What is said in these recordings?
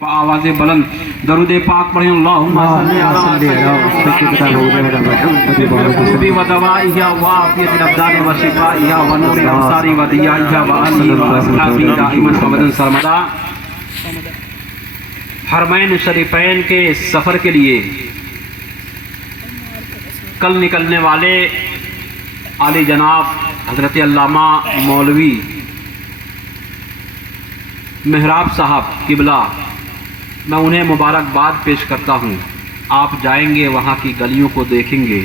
आवाज़ बुलंद दरूद पाक पढ़ें अल्लाहुम्मा सल्ली अला सय्यिदिना मुहम्मद व दवाइहा व आफियतिल अब्दान व शिफाइहा व नूरिल अबसारी व दियाइहा व आलिहि व अस्हाबी दाइमन अबदन सरमदा। हरमैन शरीफैन के सफ़र के लिए कल निकलने वाले आली जनाब हज़रत अल्लामा मौलवी मेहराब साहब किबला, मैं उन्हें मुबारकबाद पेश करता हूँ। आप जाएंगे वहाँ की गलियों को देखेंगे।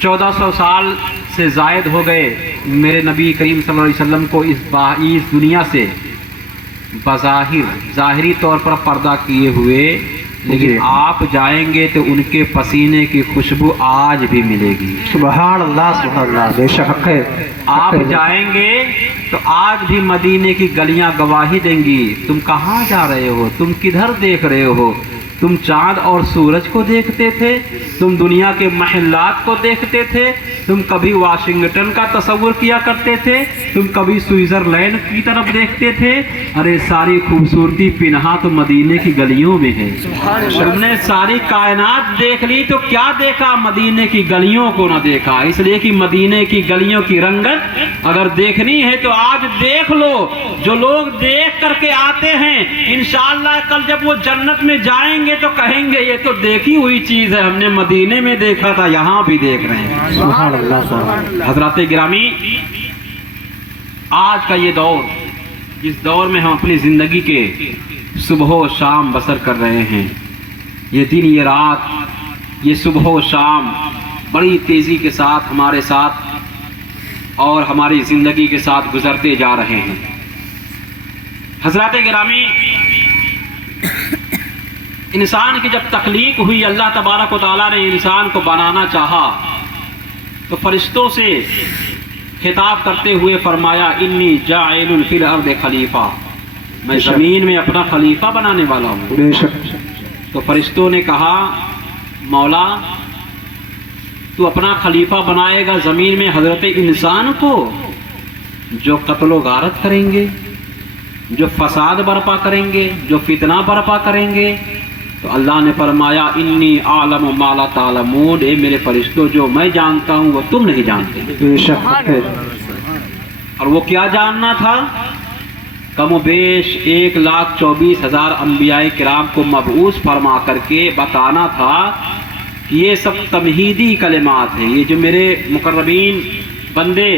1400 साल से ज़ायद हो गए मेरे नबी करीम सल्लल्लाहु अलैहि वसल्लम को इस दुनिया से ज़ाहिरी तौर पर पर्दा किए हुए, लेकिन आप जाएंगे तो उनके पसीने की खुशबू आज भी मिलेगी। सुभान अल्लाह, सुभान अल्लाह, बेशक है। आप जाएंगे तो आज भी मदीने की गलियां गवाही देंगी। तुम कहाँ जा रहे हो, तुम किधर देख रहे हो? तुम चाँद और सूरज को देखते थे, तुम दुनिया के महल्लात को देखते थे, तुम कभी वाशिंगटन का तस्वुर किया करते थे, तुम कभी स्विट्ज़रलैंड की तरफ देखते थे। अरे सारी खूबसूरती पिन्हा तो मदीने की गलियों में है। तुमने सारी कायनात देख ली तो क्या देखा? मदीने की गलियों को ना देखा। इसलिए कि मदीने की गलियों की रंगत अगर देखनी है तो आज देख लो। जो लोग देख करके आते हैं, इंशाअल्लाह कल जब वो जन्नत में जाएंगे तो कहेंगे ये तो देखी हुई चीज है, हमने मदीने में देखा था, यहाँ भी देख रहे हैं। हजरात गिरामी, आज का ये दौर, जिस दौर में हम अपनी जिंदगी के सुबह शाम बसर कर रहे हैं, ये दिन, ये रात, ये सुबह शाम बड़ी तेजी के साथ हमारे साथ और हमारी जिंदगी के साथ गुजरते जा रहे हैं। हजरात गिरामी, इंसान की जब तख्लीक हुई, अल्लाह तबारक व तआला ने इंसान को बनाना चाहा तो फरिश्तों से खिताब करते हुए फरमाया, इन्नी जाइलुन फिल अर्द खलीफा, मैं ज़मीन में अपना खलीफा बनाने वाला हूँ। तो फरिश्तों ने कहा, मौला तू अपना खलीफा बनाएगा ज़मीन में हज़रत इंसान को, जो कत्लो गारत करेंगे, जो फसाद बर्पा करेंगे, जो फितना बर्पा करेंगे। तो अल्लाह ने फरमाया, इन्नी आलम मा ला तालमून, ए मेरे फरिश्तों, जो मैं जानता हूँ वो तुम नहीं जानते। और वो क्या जानना था? कमोबेश 1,24,000 अंबियाए किराम को मबऊस फरमा करके बताना था कि ये सब तमहीदी कलिमात हैं। ये जो मेरे मुकर्रबीन बंदे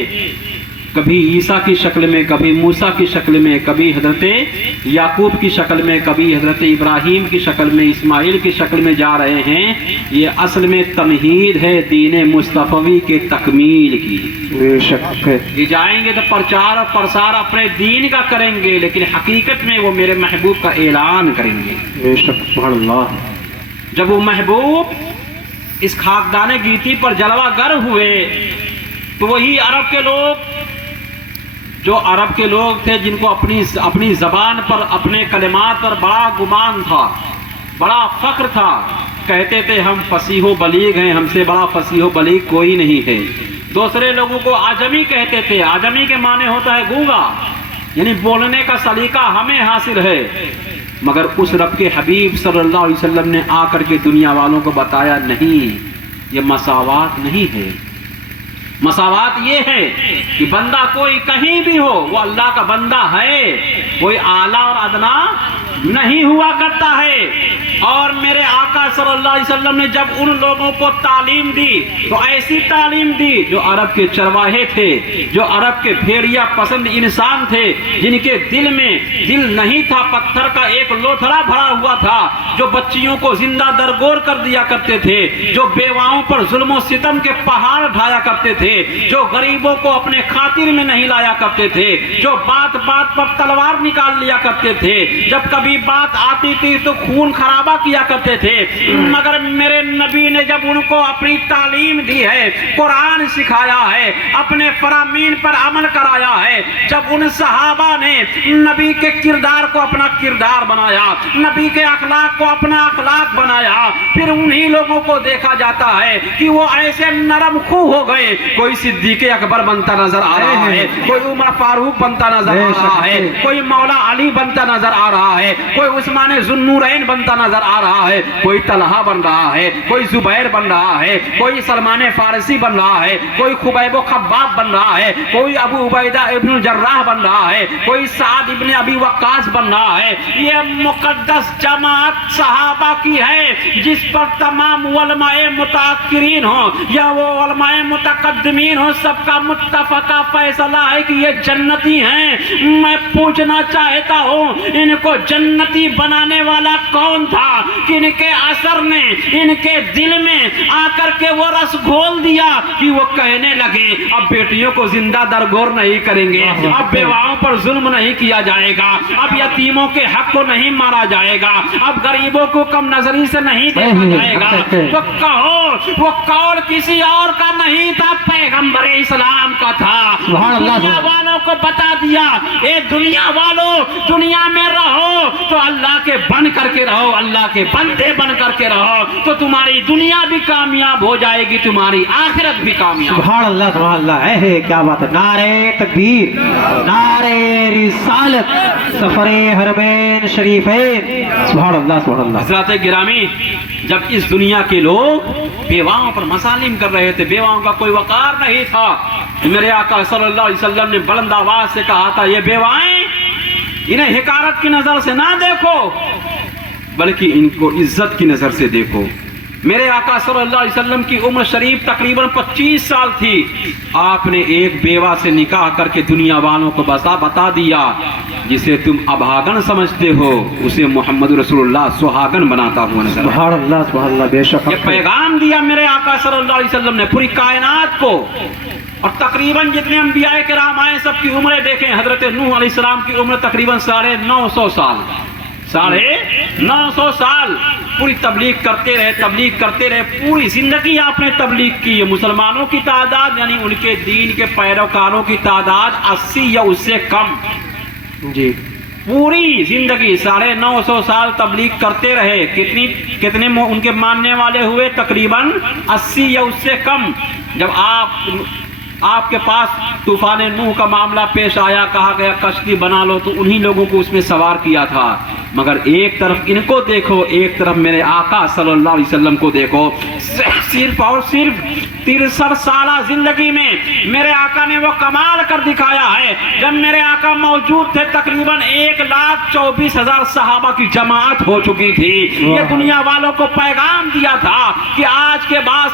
कभी ईसा की शक्ल में, कभी मूसा की शक्ल में, कभी हजरत याकूब की शक्ल में, कभी हजरत इब्राहीम की शक्ल में, इस्माइल की शक्ल में जा रहे हैं, ये असल में तमहीद है दीन मुस्तफ़वी के तकमील की। ये जाएंगे तो प्रचार और प्रसार अपने दीन का करेंगे, लेकिन हकीकत में वो मेरे महबूब का ऐलान करेंगे। जब वो महबूब इस खाकदाने गीती पर जलवागर हुए तो वही अरब के लोग, जो अरब के लोग थे, जिनको अपनी ज़बान पर, अपने कलिमात पर बड़ा गुमान था, बड़ा फ़ख्र था, कहते थे हम फसीहो बलीग हैं, हमसे बड़ा फसीहो बलीग कोई नहीं है। दूसरे लोगों को आजमी कहते थे। आजमी के माने होता है गूंगा, यानी बोलने का सलीका हमें हासिल है। मगर उस रब के हबीब सल्लल्लाहु अलैहि वसल्लम ने आकर के दुनिया वालों को बताया, नहीं, ये मसावात नहीं है। मसावात ये है कि बंदा कोई कहीं भी हो, वो अल्लाह का बंदा है, कोई आला और अदना नहीं हुआ करता है। और मेरे आका सल्लल्लाहु अलैहि वसल्लम ने जब उन लोगों को तालीम दी तो ऐसी तालीम दी जो अरब के चरवाहे थे, जो अरब के भेड़िया पसंद इंसान थे, जिनके दिल में दिल नहीं था, पत्थर का एक लोथड़ा भरा हुआ था, जो बच्चियों को जिंदा दरगोर कर दिया करते थे, जो बेवाओं पर जुल्म और सितम के पहाड़ ढाया करते थे, जो गरीबों को अपने खातिर में नहीं लाया करते थे, जो बात बात पर तलवार निकाल लिया करते थे, जब कभी बात आती थी तो खून खराबा सहाबा किया करते थे। मगर मेरे नबी ने जब उनको अपनी तालीम दी है, कुरान सिखाया है, अपने फरामीन पर अमल कराया है, जब उन सहाबा ने नबी के किरदार को अपना किरदार बनाया, नबी के अखलाक को अपना अखलाक बनाया, फिर उन्हीं लोगों को देखा जाता है कि वो ऐसे नरम खू हो गए। कोई सिद्दीक अकबर बनता नजर आ रहा है, कोई उमर फारूक बनता नजर आ रहा है, कोई मौला अली बनता नजर आ रहा है, कोई उस्मान जुन्नूरैन बनता नजर आ रहा है, कोई तलहा बन रहा है, कोई जुबैर बन रहा है, कोई सलमान फारसी बन रहा है, कोई खुबैब खब्बाब बन रहा है, कोई अबू उबैदा इब्न जर्राह बन रहा है, कोई साद इब्न अबी वक्कास बन रहा है। ये मुकद्दस जमात सहाबा की है, जिस पर तमाम उलमाए मुताकिरीन हो या वो उलमाए मुतकद्दिमीन हो, सबका मुत्तफका फैसला है कि ये जन्नती हैं। मैं पूछना चाहता हूँ, इनको जन्नती बनाने वाला कौन था कि इनके असर ने इनके दिल में आकर के वो रस घोल दिया कि वो कहने लगे अब बेटियों को जिंदा दरगोर नहीं करेंगे, अब बेवाओं पर जुल्म नहीं किया जाएगा, अब यतीमों के हक को नहीं मारा जाएगा, अब गरीबों को कम नजरी से नहीं देखा जाएगा। तो कहो वो कौल किसी और का नहीं था, पैगंबर इस्लाम का था। दुनिया वालों को बता दिया, ए दुनिया वालों, दुनिया में रहो तो अल्लाह के बन करके रहो, अल्लाह के बंदे बन करके रहो, तो तुम्हारी दुनिया भी कामयाब हो जाएगी, तुम्हारी आखिरत भी कामयाब। सुभान अल्लाह, सुभान अल्लाह। क्या बात है। नारे तकबीर, नारे रिसालत, सफरे हरमैन शरीफैन। सुभान अल्लाह, सुभान अल्लाह। हज़रत गिरामी, जब इस दुनिया के लोग बेवाओं पर मसालिम कर रहे थे, बेवाओं का कोई वकार नहीं था, मेरे आका सल्लल्लाहु अलैहि वसल्लम ने बुलंद आवाज से कहा था, ये बेवाएं इन्हें हिकारत की नजर से ना देखो, बल्कि इनको इज्जत की नजर से देखो। मेरे आका सल्लल्लाहु अलैहि वसल्लम की उम्र शरीफ तकरीबन 25 साल थी। आपने एक बेवा से निकाह करके दुनिया वालों को बता दिया, जिसे तुम अभागन समझते हो उसे मोहम्मद रसूलुल्लाह सुहागन बनाता हुआ नजर। सुभान अल्लाह, सुभान अल्लाह। बेशक ये पैगाम दिया मेरे आका सल्लल्लाहु अलैहि वसल्लम ने पूरी कायनात को। और तकरीबन जितने अंबियाए किराम आए सबकी उम्रें देखें। हजरत नूह अलैहिस्सलाम की उम्र तकरीबन 950 साल, 950 साल पूरी तबलीग करते रहे, पूरी जिंदगी आपने तबलीग की है। मुसलमानों की तादाद यानी उनके दीन के पैरोकारों की तादाद 80 या उससे कम जी। पूरी जिंदगी 950 साल तबलीग करते रहे। कितने उनके मानने वाले हुए? तकरीबन 80 या उससे कम। जब आपके पास तूफान नूह का मामला पेश आया, कहा गया कश्ती बना लो, तो उन्हीं लोगों को उसमें सवार किया था। मगर एक तरफ इनको देखो, एक तरफ मेरे आका सल्लल्लाहु अलैहि वसल्लम को देखो। सिर्फ और सिर्फ 63 साल जिंदगी में मेरे आका ने वो कमाल कर दिखाया है। जब मेरे आका मौजूद थे तकरीबन 1,24,000 सहाबा की जमात हो चुकी थी। ये दुनिया वालों को पैगाम दिया था कि आज के बाद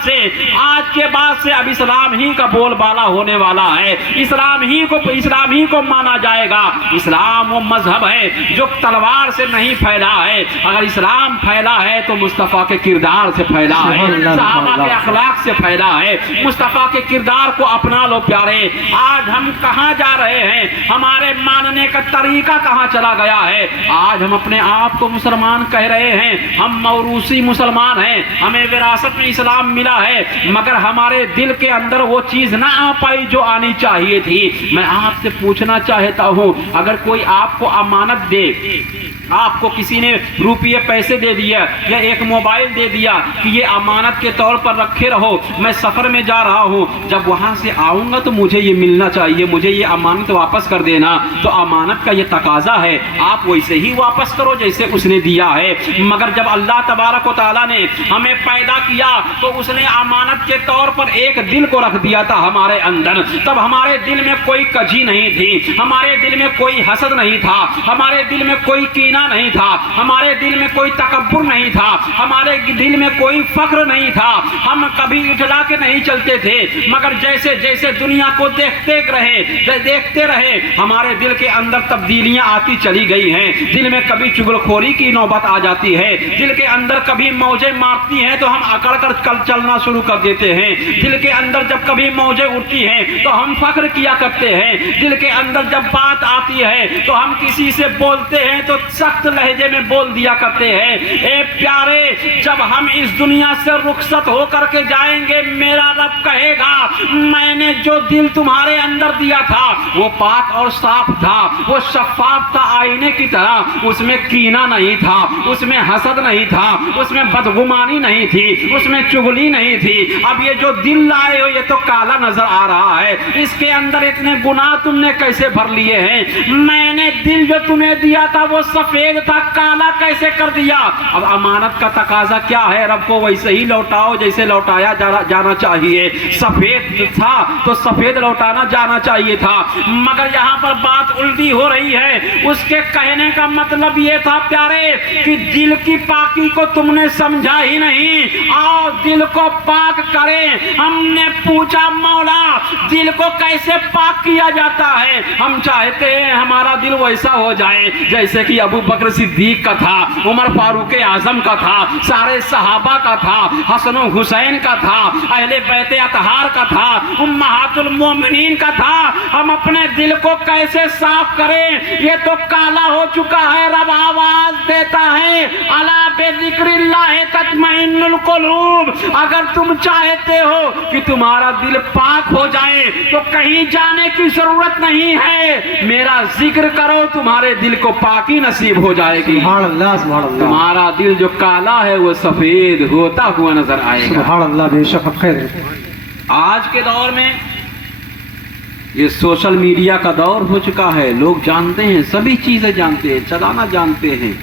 से अब इस्लाम ही का बोलबाला होने वाला है, इस्लाम ही को माना जाएगा। इस्लाम वो मजहब है जो तलवार से नहीं फैला है। अगर इस्लाम फैला है तो मुस्तफा के किरदार से फैला है, सहाबा के अखलाक से फैला है। मुस्तफा के किरदार को अपना लो प्यारे। आज हम कहाँ जा रहे हैं? हमारे मानने का तरीका कहाँ चला गया है? आज हम अपने आप को मुसलमान कह रहे हैं, हम मौरूसी मुसलमान हैं, हमें विरासत में इस्लाम मिला है, मगर हमारे दिल के अंदर वो चीज ना आ पाई जो आनी चाहिए थी। मैं आपसे पूछना चाहता हूँ, अगर कोई आपको अमानत दे, आपको किसी ने रुपये पैसे दे दिया या एक मोबाइल दे दिया कि ये अमानत के तौर पर रखे रहो, मैं सफर में जा रहा हूँ, जब वहां से आऊंगा तो मुझे ये मिलना चाहिए, मुझे ये अमानत वापस कर देना, तो अमानत का ये तकाजा है, आप वैसे ही वापस करो जैसे उसने दिया है। मगर जब अल्लाह तबारक व तआला ने हमें पैदा किया तो उसने अमानत के तौर पर एक दिल को रख दिया था हमारे अंदर। तब हमारे दिल में कोई कजी नहीं थी, हमारे दिल में कोई हसद नहीं था, हमारे दिल में कोई नहीं था, हमारे दिल में कोई तकब्बुर नहीं था, हमारे दिल में कोई फख्र नहीं था, हम कभी इठला के नहीं चलते थे, मगर जैसे जैसे दुनिया को देखते रहे हमारे दिल के अंदर तब्दीलियां आती चली गई हैं। दिल में कभी चुगलखोरी की नौबत आ जाती है, दिल के अंदर कभी मौजें मारती हैं तो हम अकड़ कर चलना शुरू कर देते हैं। दिल के अंदर जब कभी मौजें उठती हैं तो हम फख्र किया करते हैं। दिल के अंदर जब बात आती है तो हम किसी से बोलते हैं तो सख्त लहजे में बोल दिया करते हैं। ए प्यारे, जब हम इस दुनिया से रुखसत होकर के जाएंगे, मेरा रब कहेगा मैंने जो दिल तुम्हारे अंदर दिया था वो पाक और साफ था, वो शफाफ था आईने की तरह, उसमें कीना नहीं था, उसमें हसद नहीं था, उसमें बदगुमानी नहीं थी, उसमें चुगली नहीं थी। अब ये जो दिल लाए हो ये तो काला नजर आ रहा है, इसके अंदर इतने गुनाह तुमने कैसे भर लिए हैं? मैंने दिल जो तुम्हें दिया था वो सफेद था, काला कैसे कर दिया? अब अमानत का तकाजा क्या है? रब को वैसे ही लौटाओ जैसे लौटाया जाना चाहिए। सफेद था तो सफेद लौटाना जाना चाहिए था, मगर यहाँ पर बात उल्टी हो रही है। उसके कहने का मतलब ये था प्यारे कि दिल की पाकी को तुमने समझा ही नहीं। आओ दिल को पाक करें। हमने पूछा मौला दिल को कैसे पाक किया जाता है? हम चाहते हैं हमारा दिल वैसा हो जाए जैसे कि अबू बकर सिद्दीक का था, उमर फारूक आजम का था, सारे सहाबा का था, हसन हुसैन का था, अहले बैते अतहार का था, उम्महातुल मोमिनीन का था। हम अपने दिल को कैसे साफ करें? ये तो काला हो चुका है। रब आवाज देता है अला बिज़िक्रिल्लाह तत्मइन्नुल कुलूब। अगर तुम चाहते हो कि तुम्हारा दिल पाक हो जाए तो कहीं जाने की जरूरत नहीं है, मेरा जिक्र करो, तुम्हारे दिल को पाकी नसीब हो जाएगी। सुभान अल्लाह, सुभान अल्लाह। तुम्हारा दिल जो काला है वो सफेद होता हुआ नजर आएगा। सुभान अल्लाह, बेशक खैर। आज के दौर में ये सोशल मीडिया का दौर हो चुका है, लोग जानते हैं, सभी चीजें जानते हैं, चलाना जानते हैं,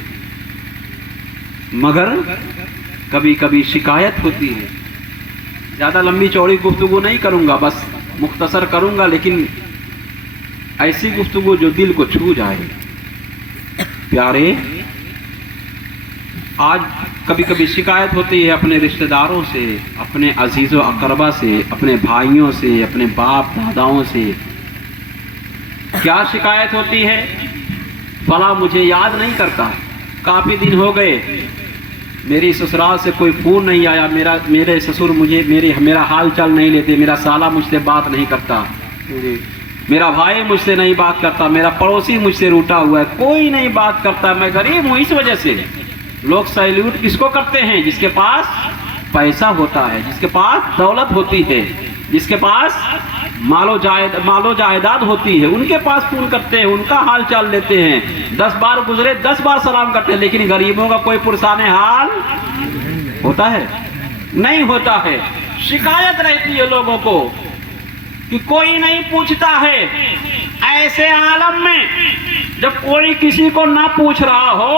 मगर कभी कभी शिकायत होती है। ज्यादा लंबी चौड़ी गुफ्तगू नहीं करूंगा, बस मुख्तसर करूंगा, लेकिन ऐसी गुफ्तगू जो दिल को छू जाए। प्यारे, आज कभी कभी शिकायत होती है अपने रिश्तेदारों से, अपने अजीज़ व अकरबा से, अपने भाइयों से, अपने बाप दादाओं से। क्या शिकायत होती है? फला मुझे याद नहीं करता, काफ़ी दिन हो गए, मेरी ससुराल से कोई फ़ोन नहीं आया, मेरे ससुर मेरा हाल चाल नहीं लेते, मेरा साला मुझसे बात नहीं करता, मेरा भाई मुझसे नहीं बात करता, मेरा पड़ोसी मुझसे रूठा हुआ है, कोई नहीं बात करता, मैं गरीब हूँ। इस वजह से लोग सैल्यूट किसको करते हैं? जिसके पास पैसा होता है, जिसके पास दौलत होती है, जिसके पास मालो जायदाद होती है, उनके पास फोन करते हैं, उनका हाल चाल लेते हैं। 10 बार गुजरे 10 बार सलाम करते हैं, लेकिन गरीबों का कोई पुरसाने हाल होता है? नहीं होता है। शिकायत रहती है लोगों को कि कोई नहीं पूछता है। ऐसे आलम में जब कोई किसी को ना पूछ रहा हो,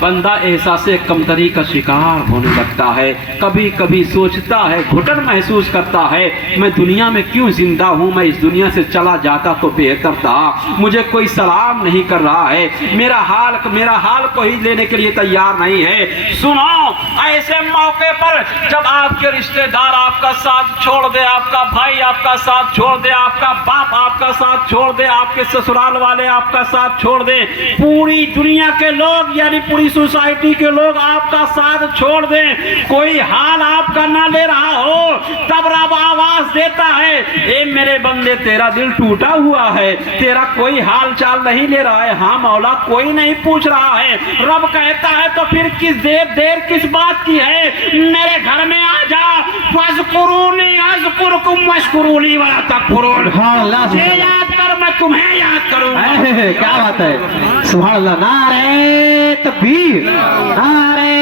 बंदा एहसास कमतरी का शिकार होने लगता है। कभी कभी सोचता है, घुटन महसूस करता है, मैं दुनिया में क्यों जिंदा हूँ? मैं इस दुनिया से चला जाता तो बेहतर था। मुझे कोई सलाम नहीं कर रहा है, मेरा हाल कोई लेने के लिए तैयार नहीं है। सुनो, ऐसे मौके पर जब आपके रिश्तेदार आपका साथ छोड़ दे, आपका भाई आपका साथ छोड़ दे, आपका बाप आपका साथ छोड़ दे, आपके ससुराल वाले आपका साथ छोड़ दे, पूरी दुनिया के लोग यानी पूरी सोसाइटी के लोग आपका साथ छोड़ दें, कोई हाल आपका ना ले रहा हो, तब रब आवाज देता है, ए मेरे बंदे तेरा दिल टूटा हुआ है, तेरा कोई हाल चाल नहीं ले रहा है। हाँ मौला, कोई नहीं पूछ रहा है। रब कहता है तो फिर किस देर किस बात की है? मेरे घर में आ जा, फज़कुरूनी अज़कुरुकुम वश्कुरूनी वला तकफुरून। मुझे याद कर, मैं तुम्हें याद करूंगा। क्या बात है, सुभान अल्लाह। नारे तकबीर, नारे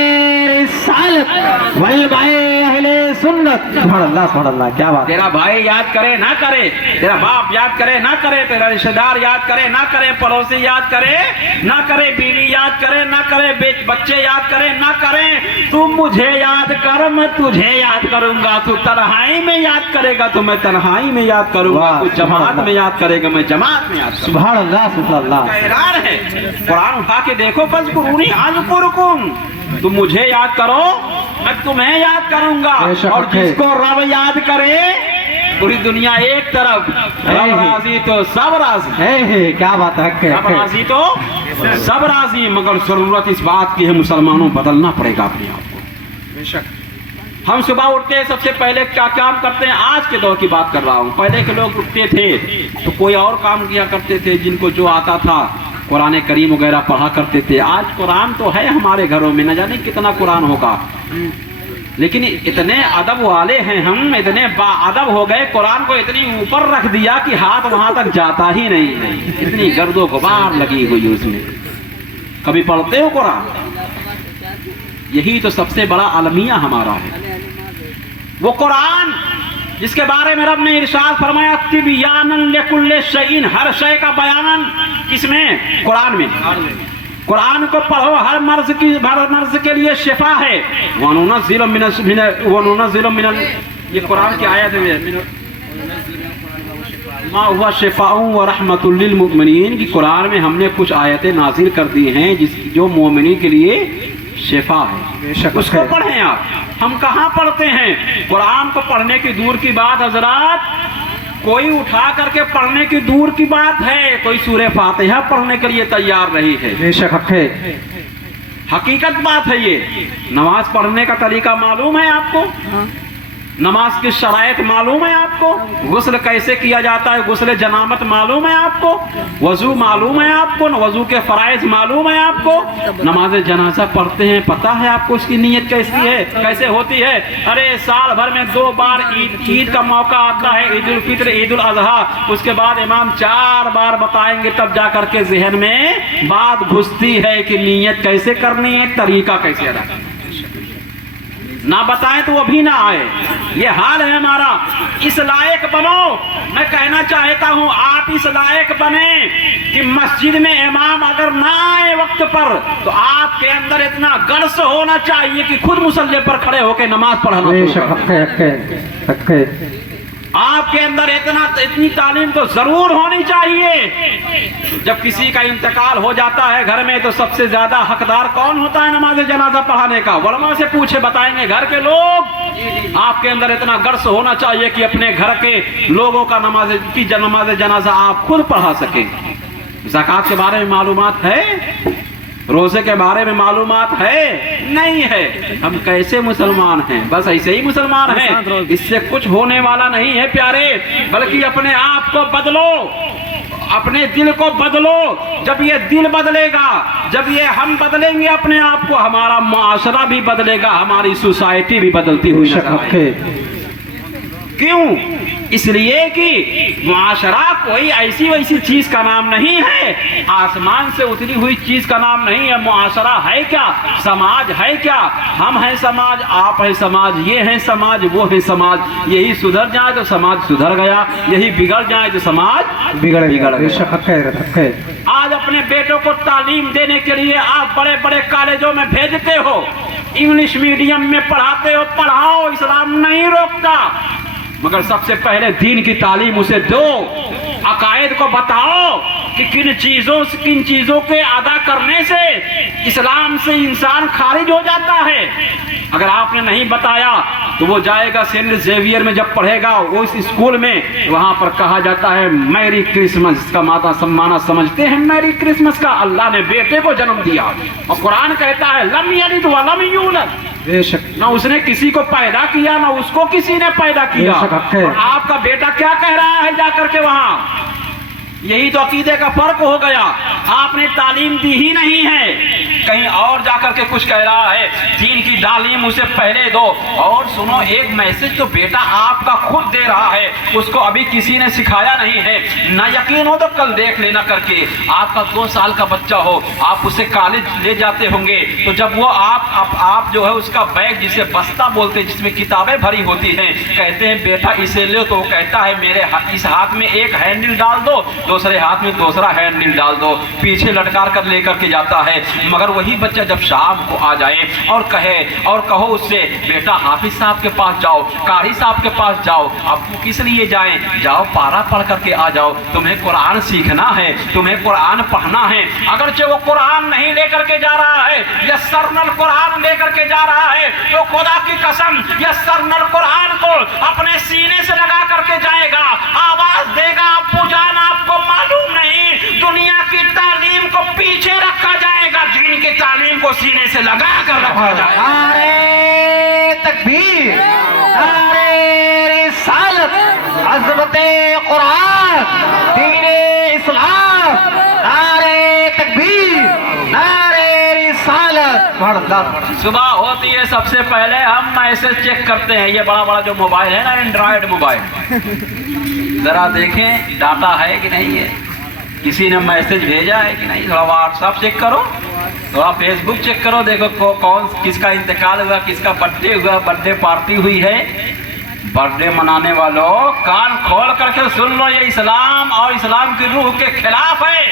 रिसालत, वल भाई अहले सुन्नत। सुभान अल्लाह, सुभान अल्लाह, क्या बात। तेरा भाई याद करे ना करे, तेरा बाप याद करे ना करे, तेरा रिश्तेदार याद करे ना करे, पड़ोसी याद करे ना करे, बीवी याद करे ना करे, बच्चे याद करे ना करे, तू मुझे याद कर, मैं तुझे याद करूंगा। तू तन्हाई में याद करेगा तो मैं तन्हाई में याद करूंगा, तू जमात में याद करेगा मैं जमात में याद करूंगा। सुभान अल्लाह, सुभान अल्लाह। ऐलान है, कुरान उठा के देखो, फज़कुरूनी अज़कुरुकुम, तुम मुझे याद करो मैं तुम्हें याद करूंगा। बेशक और है। जिसको रब याद करे पूरी दुनिया एक तरफ, रब राजी तो सब राजी, हे क्या बात है सब राजी तो सब राजी। मगर जरूरत इस बात की है, मुसलमानों बदलना पड़ेगा अपने आप को। बेशक हम सुबह उठते हैं, सबसे पहले क्या काम करते हैं? आज के दौर की बात कर रहा हूँ। पहले के लोग उठते थे तो कोई और काम किया करते थे, जिनको जो आता था कुरान करीम वगैरह पढ़ा करते थे। आज कुरान तो है हमारे घरों में, न जाने कितना कुरान होगा, लेकिन इतने अदब वाले हैं हम, इतने बाअदब हो गए, कुरान को इतनी ऊपर रख दिया कि हाथ वहां तक जाता ही नहीं है। इतनी गर्दो गुबार लगी हुई उसमें। कभी पढ़ते हो कुरान? यही तो सबसे बड़ा अलमिया हमारा है, वो कुरान जिसके बारे में रब ने इरशाद फरमाया तिबयानन लिकुल्लि शैइन, हर शय का बयान किसमें? कुरान में। कुरान को पढ़ो, हर मर्ज के लिए शिफा है। वनुनज़्ज़िलु मिनल, ये कुरान की आयत है, मा हुवा शिफाउन व रहमतुल लिल मुमिनीन, कि कुरान में हमने कुछ आयतें नाजिल कर दी हैं जो मोमिनीन के लिए शिफा है। उसको पढ़ें आप। हम कहाँ पढ़ते हैं? कुरान को पढ़ने की दूर की बात हजरात, कोई उठा करके पढ़ने की दूर की बात है, कोई सूरह फातिहा पढ़ने के लिए तैयार नहीं है। बेशक है, हकीकत बात है ये। नमाज पढ़ने का तरीका मालूम है आपको? नमाज की शराइत मालूम है आपको? गुस्ल कैसे किया जाता है, गुस्ल जनामत मालूम है आपको? वजू मालूम है आपको? वजू के फराइज मालूम है आपको? नमाज जनाजा पढ़ते हैं, पता है आपको उसकी नीयत कैसी है, कैसे होती है? अरे साल भर में 2 बार ईद का मौका आता है, ईद उल फित्र, ईद उल अजहा, उसके बाद इमाम 4 बार बताएंगे, तब जा करके जहन में बात घुसती है कि नीयत कैसे करनी है, तरीका कैसे अदा करना है। ना बताएं तो वो भी ना आए। ये हाल है हमारा। इस लायक बनो, मैं कहना चाहता हूं, आप इस लायक बने कि मस्जिद में इमाम अगर ना आए वक्त पर तो आपके अंदर इतना गर्स होना चाहिए कि खुद मुसल्ले पर खड़े होकर नमाज पढ़ना। आपके अंदर इतनी तालीम तो जरूर होनी चाहिए। जब किसी का इंतकाल हो जाता है घर में तो सबसे ज्यादा हकदार कौन होता है नमाज जनाजा पढ़ाने का? वलमा से पूछे, बताएंगे घर के लोग। आपके अंदर इतना गर्स होना चाहिए कि अपने घर के लोगों का नमाज जनाजा आप खुद पढ़ा सके। ज़कात के बारे में मालूमात है? रोजे के बारे में मालूमात है? नहीं है। हम कैसे मुसलमान हैं? बस ऐसे ही मुसलमान हैं। इससे कुछ होने वाला नहीं है प्यारे, बल्कि अपने आप को बदलो, अपने दिल को बदलो। जब ये दिल बदलेगा, जब ये हम बदलेंगे अपने आप को, हमारा मुआशरा भी बदलेगा, हमारी सोसाइटी भी बदलती हुई नजर आएगी। क्यों? इसलिए कि मुआशरा कोई ऐसी वैसी चीज का नाम नहीं है, आसमान से उतरी हुई चीज का नाम नहीं है। मुआशरा है क्या? समाज है क्या? हम हैं समाज, आप है समाज, ये है समाज, वो है समाज। यही सुधर जाए तो समाज सुधर गया, यही बिगड़ जाए तो समाज बिगड़ गया। आज अपने बेटों को तालीम देने के लिए आप बड़े बड़े कॉलेजों में भेजते हो, इंग्लिश मीडियम में पढ़ाते हो, पढ़ाओ, इस्लाम नहीं रोकता, मगर सबसे पहले दीन की तालीम उसे दो। अकायद को बताओ कि किन चीजों के अदा करने से इस्लाम से इंसान खारिज हो जाता है। अगर आपने नहीं बताया तो वो जाएगा सेंट जेवियर में, जब पढ़ेगा वो इस स्कूल में, वहां पर कहा जाता है मैरी क्रिसमस का माता सम्माना समझते हैं। मैरी क्रिसमस का अल्लाह ने बेटे को जन्म दिया और कुरान कहता है लम यलिद व लम यूलद। ना उसने किसी को पैदा किया, ना उसको किसी ने पैदा किया। और आपका बेटा क्या कह रहा है जाकर के वहां? यही तो अकीदे का फर्क हो गया। आपने तालीम दी ही नहीं है, कहीं और जाकर के कुछ कह रहा है। दीन की तालीम उसे पहले दो। और सुनो, एक मैसेज तो बेटा आपका खुद दे रहा है, उसको अभी किसी ने सिखाया नहीं है। ना यकीन हो तो कल देख लेना करके, आपका 2 साल का बच्चा हो, आप उसे कॉलेज ले जाते होंगे, तो जब वो आप जो है उसका बैग, जिसे बस्ता बोलते हैं, जिसमें किताबें भरी होती हैं, कहते हैं बेटा इसे लो, तो वो कहता है मेरे इस हाथ में एक हैंडल डाल दो, दूसरे हाथ में दूसरा हैंडल डाल दो, पीछे लटकार कर लेकर के जाता है। मगर वही बच्चा जब शाम को आ जाए और कहे और कहो उससे, बेटा हाफिज साहब के पास जाओ, कारी साहब के पास जाओ, अब किस लिए जाएं, जाओ पारा पढ़ करके आ जाओ, तुम्हें कुरान सीखना है, तुम्हें कुरान पढ़ना है। अगरचे वो कुरान नहीं लेकर के जा रहा है, या सरनल कुरान लेकर के जा रहा है, तो खुदा की कसम या सरनल कुरान को अपने सीने से लगा करके जाएगा, आवाज देगा, अब्बू जान आपको मालूम नहीं, दुनिया की तालीम को पीछे रखा जाएगा, दीन की तालीम को सीने से लगा कर रखा जाएगा। नारे तकबीर, नारे रिसालत, अज़मते कुरान, दीने इस्लाम, नारे तकबीर, नारे रिसालत। सुबह होती है सबसे पहले हम मैसेज चेक करते हैं, ये बड़ा बड़ा जो मोबाइल है ना, एंड्रॉयड मोबाइल, जरा देखें डाटा है कि नहीं है, किसी ने मैसेज भेजा है कि नहीं, थोड़ा व्हाट्सएप चेक करो, थोड़ा फेसबुक चेक करो, देखो कौन किसका इंतकाल हुआ, किसका बर्थडे हुआ, बर्थडे पार्टी हुई है। बर्थडे मनाने वालों कान खोल करके सुन लो, ये इस्लाम और इस्लाम की रूह के खिलाफ है,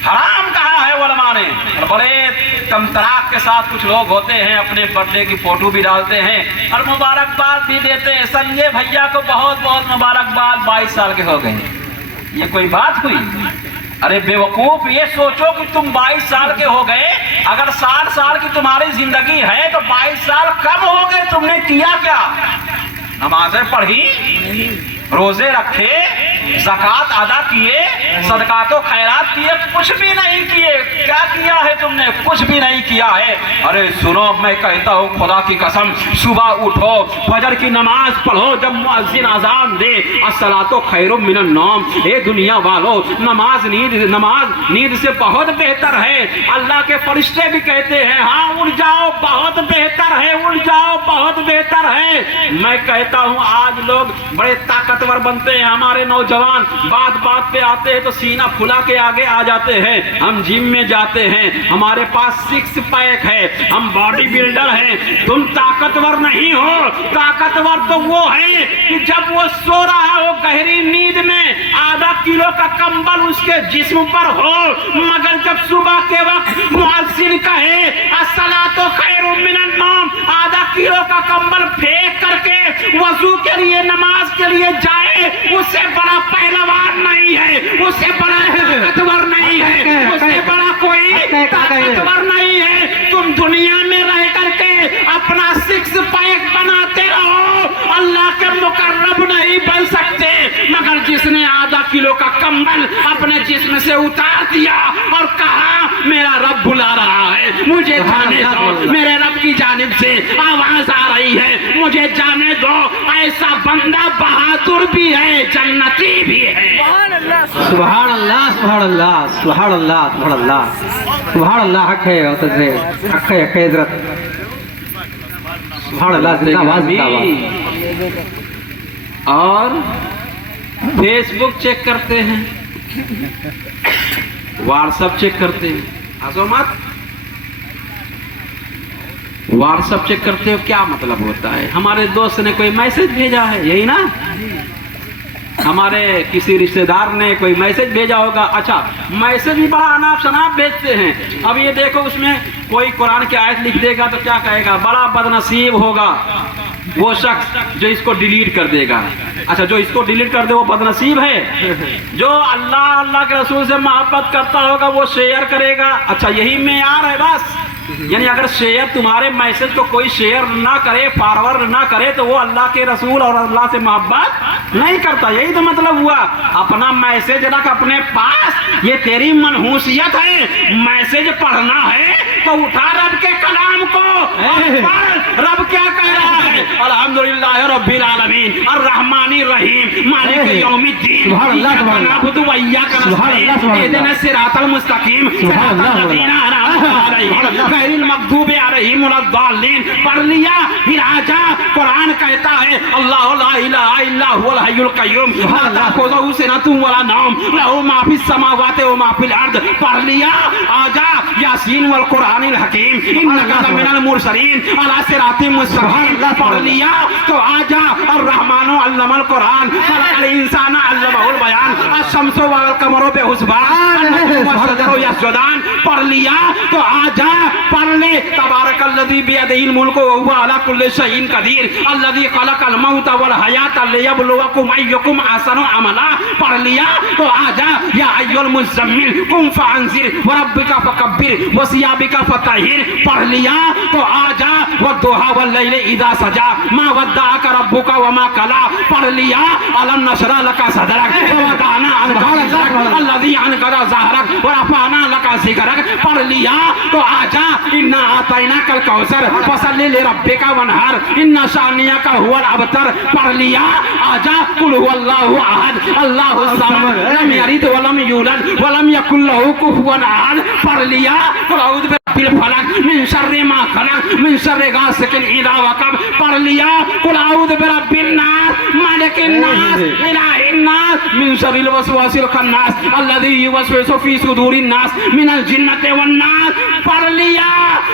हराम कहा है उलमा ने। और बड़े तमतराक के साथ कुछ लोग होते हैं, अपने बर्थडे की फोटो भी डालते हैं और मुबारकबाद भी देते हैं, संजय भैया को बहुत बहुत मुबारकबाद, 22 साल के हो गए। ये कोई बात हुई? अरे बेवकूफ, ये सोचो कि तुम 22 साल के हो गए, अगर 60 साल की तुम्हारी जिंदगी है तो 22 साल कम हो गए, तुमने किया क्या? नमाजें पढ़ी, रोजे रखे, ज़कात अदा किए, सदकातो खैरात किए, कुछ भी नहीं किए। क्या किया है तुमने? कुछ भी नहीं किया है। अरे सुनो, मैं कहता हूँ खुदा की कसम, सुबह उठो, फजर की नमाज पढ़ो, जब मुअज्जिन अजान दे, अस्सलातो खैरुम मिनन नौम। ए दुनिया वालों, नमाज नींद से बहुत बेहतर है। अल्लाह के फरिश्ते भी कहते हैं, हाँ उठ जाओ, बहुत बेहतर है, उठ जाओ, बहुत बेहतर है। मैं कहता हूँ आज लोग बड़े ताकतवर बनते हैं, हमारे नौजवान बात बात पे आते हैं तो सीना फुला के आगे आ जाते हैं। हम जिम में जाते हैं, हमारे पास 6 पैक है, हम बॉडी बिल्डर हैं। तुम ताकतवर नहीं हो, ताकतवर तो वो है कि जब वो सो रहा हो गहरी नींद में, आधा किलो का कंबल उसके जिस्म पर हो, मगर जब सुबह के वक्त मुअज्जिन कहे अस्सलातो खैरुम मिनन नौम, आधा किलो का कंबल फेंक करके वजू के लिए, नमाज के लिए जाए, उससे बड़ा पहलवान नहीं है, उससे बड़ा ताकतवर नहीं है, उससे बड़ा कोई ताकतवर नहीं है। तुम दुनिया में रह करके अपना 6 पैक बनाते रहो, अल्लाह के मुकर्रब नहीं बन सकते। मगर जिसने आधा किलो का कंबल अपने जिस्म से उतार दिया और कहा मेरा रब बुला रहा है, मुझे जाने दो, मेरे रब की जानिब से आवाज आ रही है, मुझे जाने दो, ऐसा बंदा बहादुर भी है, जन्नती भी है। सुभान अल्लाह, सुभान अल्लाह, सुभान अल्लाह, सुभान अल्लाह, सुभान अल्लाह। हक है हक है हजरत, सुभान अल्लाह, जिंदाबाद जिंदाबाद। और फेसबुक चेक करते हैं, व्हाट्सएप चेक करते हैं, हंसो मत, व्हाट्सएप चेक करते हो, क्या मतलब होता है? हमारे दोस्त ने कोई मैसेज भेजा है, यही ना, हमारे किसी रिश्तेदार ने कोई मैसेज भेजा होगा। अच्छा, मैसेज भी बड़ा अनाप शनाप भेजते हैं। अब ये देखो, उसमें कोई कुरान की आयत लिख देगा तो क्या कहेगा, बड़ा बदनसीब होगा वो शख्स जो इसको डिलीट कर देगा। अच्छा, जो इसको डिलीट कर दे वो बदनसीब है? जो अल्लाह के रसूल से मोहब्बत करता होगा वो शेयर करेगा। अच्छा, यही मेयार है बस? यानी अगर शेयर, तुम्हारे मैसेज को कोई शेयर ना करे, फॉरवर्ड ना करे, तो वो अल्लाह के रसूल और अल्लाह से मोहब्बत नहीं करता। यही तो मतलब हुआ। अपना मैसेज रख अपने पास, ये तेरी मनहूसियत है। मैसेज पढ़ना है तो उठा रब के कलाम को और पढ़। रब क्या कह रहा है? अल्हम्दुलिल्लाह रब्बिल आलमीन अर्रहमानिर रहीम मालिक यौमिद्दीन सुभान अल्लाह, सुभान अल्लाह, नअबुदु व इय्याका नस्तईन इहदिना सिरातल मुस्तकीम सुभान अल्लाह। अलैहिम गैरिल मग़दूबि अलैहिम वलद्दाल्लीन पढ़ लिया। फिर आजा कुरान कहता है अल्लाहु ला इलाहा इल्ला हुवल हय्युल क़य्यूम ला ताख़ुज़ुहु सिनतुन वला नौम लहू मा फ़िस समावाति व मा फ़िल अर्ज़ पढ़ लिया। आजा यासीन वल कुरानिल हकीम इन्नका लमिनल मुरसलीन अला सिरातिम मुस्तक़ीम पढ़ लिया। तो आजा अर्रहमानु अल्लमल कुरान खलक़ल इंसाना अल्लमहुल बयान अश-शम्सु वल क़मरु बिहुस्बान वश-शजरु यस्जुदान पढ़ लिया। तो आजा पढ़ ले तबारकल्लज़ी बियदिहिल मुल्कु व हुवा अला कुल्लि शैइन क़दीर अल्लज़ी खलक़ल मौता वल हयाता लियब्लुवकुम अय्युकुम अहसनु अमला पढ़ लिया। तो आजा या अय्युल मुज़्ज़म्मिल कुम फ़अंज़िर व रब्बिका फ़कब्बिर व सियाबिका फ़तहिर पढ़ लिया। तो आजा वद्दुहा वल्लैलि इज़ा सजा मा वद्दअका रब्बुका व मा कला पढ़ लिया। अलम नशरह लका सदरक व वदअना अन्का विज़रक अल्लज़ी अनक़ज़ ज़हरक व रफ़अना लका ज़िक्रक पढ़ लिया। तो आजा इन्ना आतैनाकल कौसर फसल्लि लिरब्बिका वनहर इन्ना शानियका हुवल अबतर पढ़ लिया। आजा कुल हुवल्लाहु अहद अल्लाहुस समद लम यलिद व लम यूलद व लम यकुल लहू कुफुवन अहद पढ़ लिया। कुल अऊज़ु बिरब्बिल फलक मिन शर्रि मा खलक मिन शर्रि गासिकिन इज़ा वक़ब पढ़ लिया। कुल अऊज़ु बिरब्बिन नास मालिकिन नास इलाहिन नास मिन शर्रिल वसवासिल खन्नास अल्लज़ी युवस्विसु फ़ी सुदूरिन नास मिनल जिन्नति वन नास पढ़ लिया।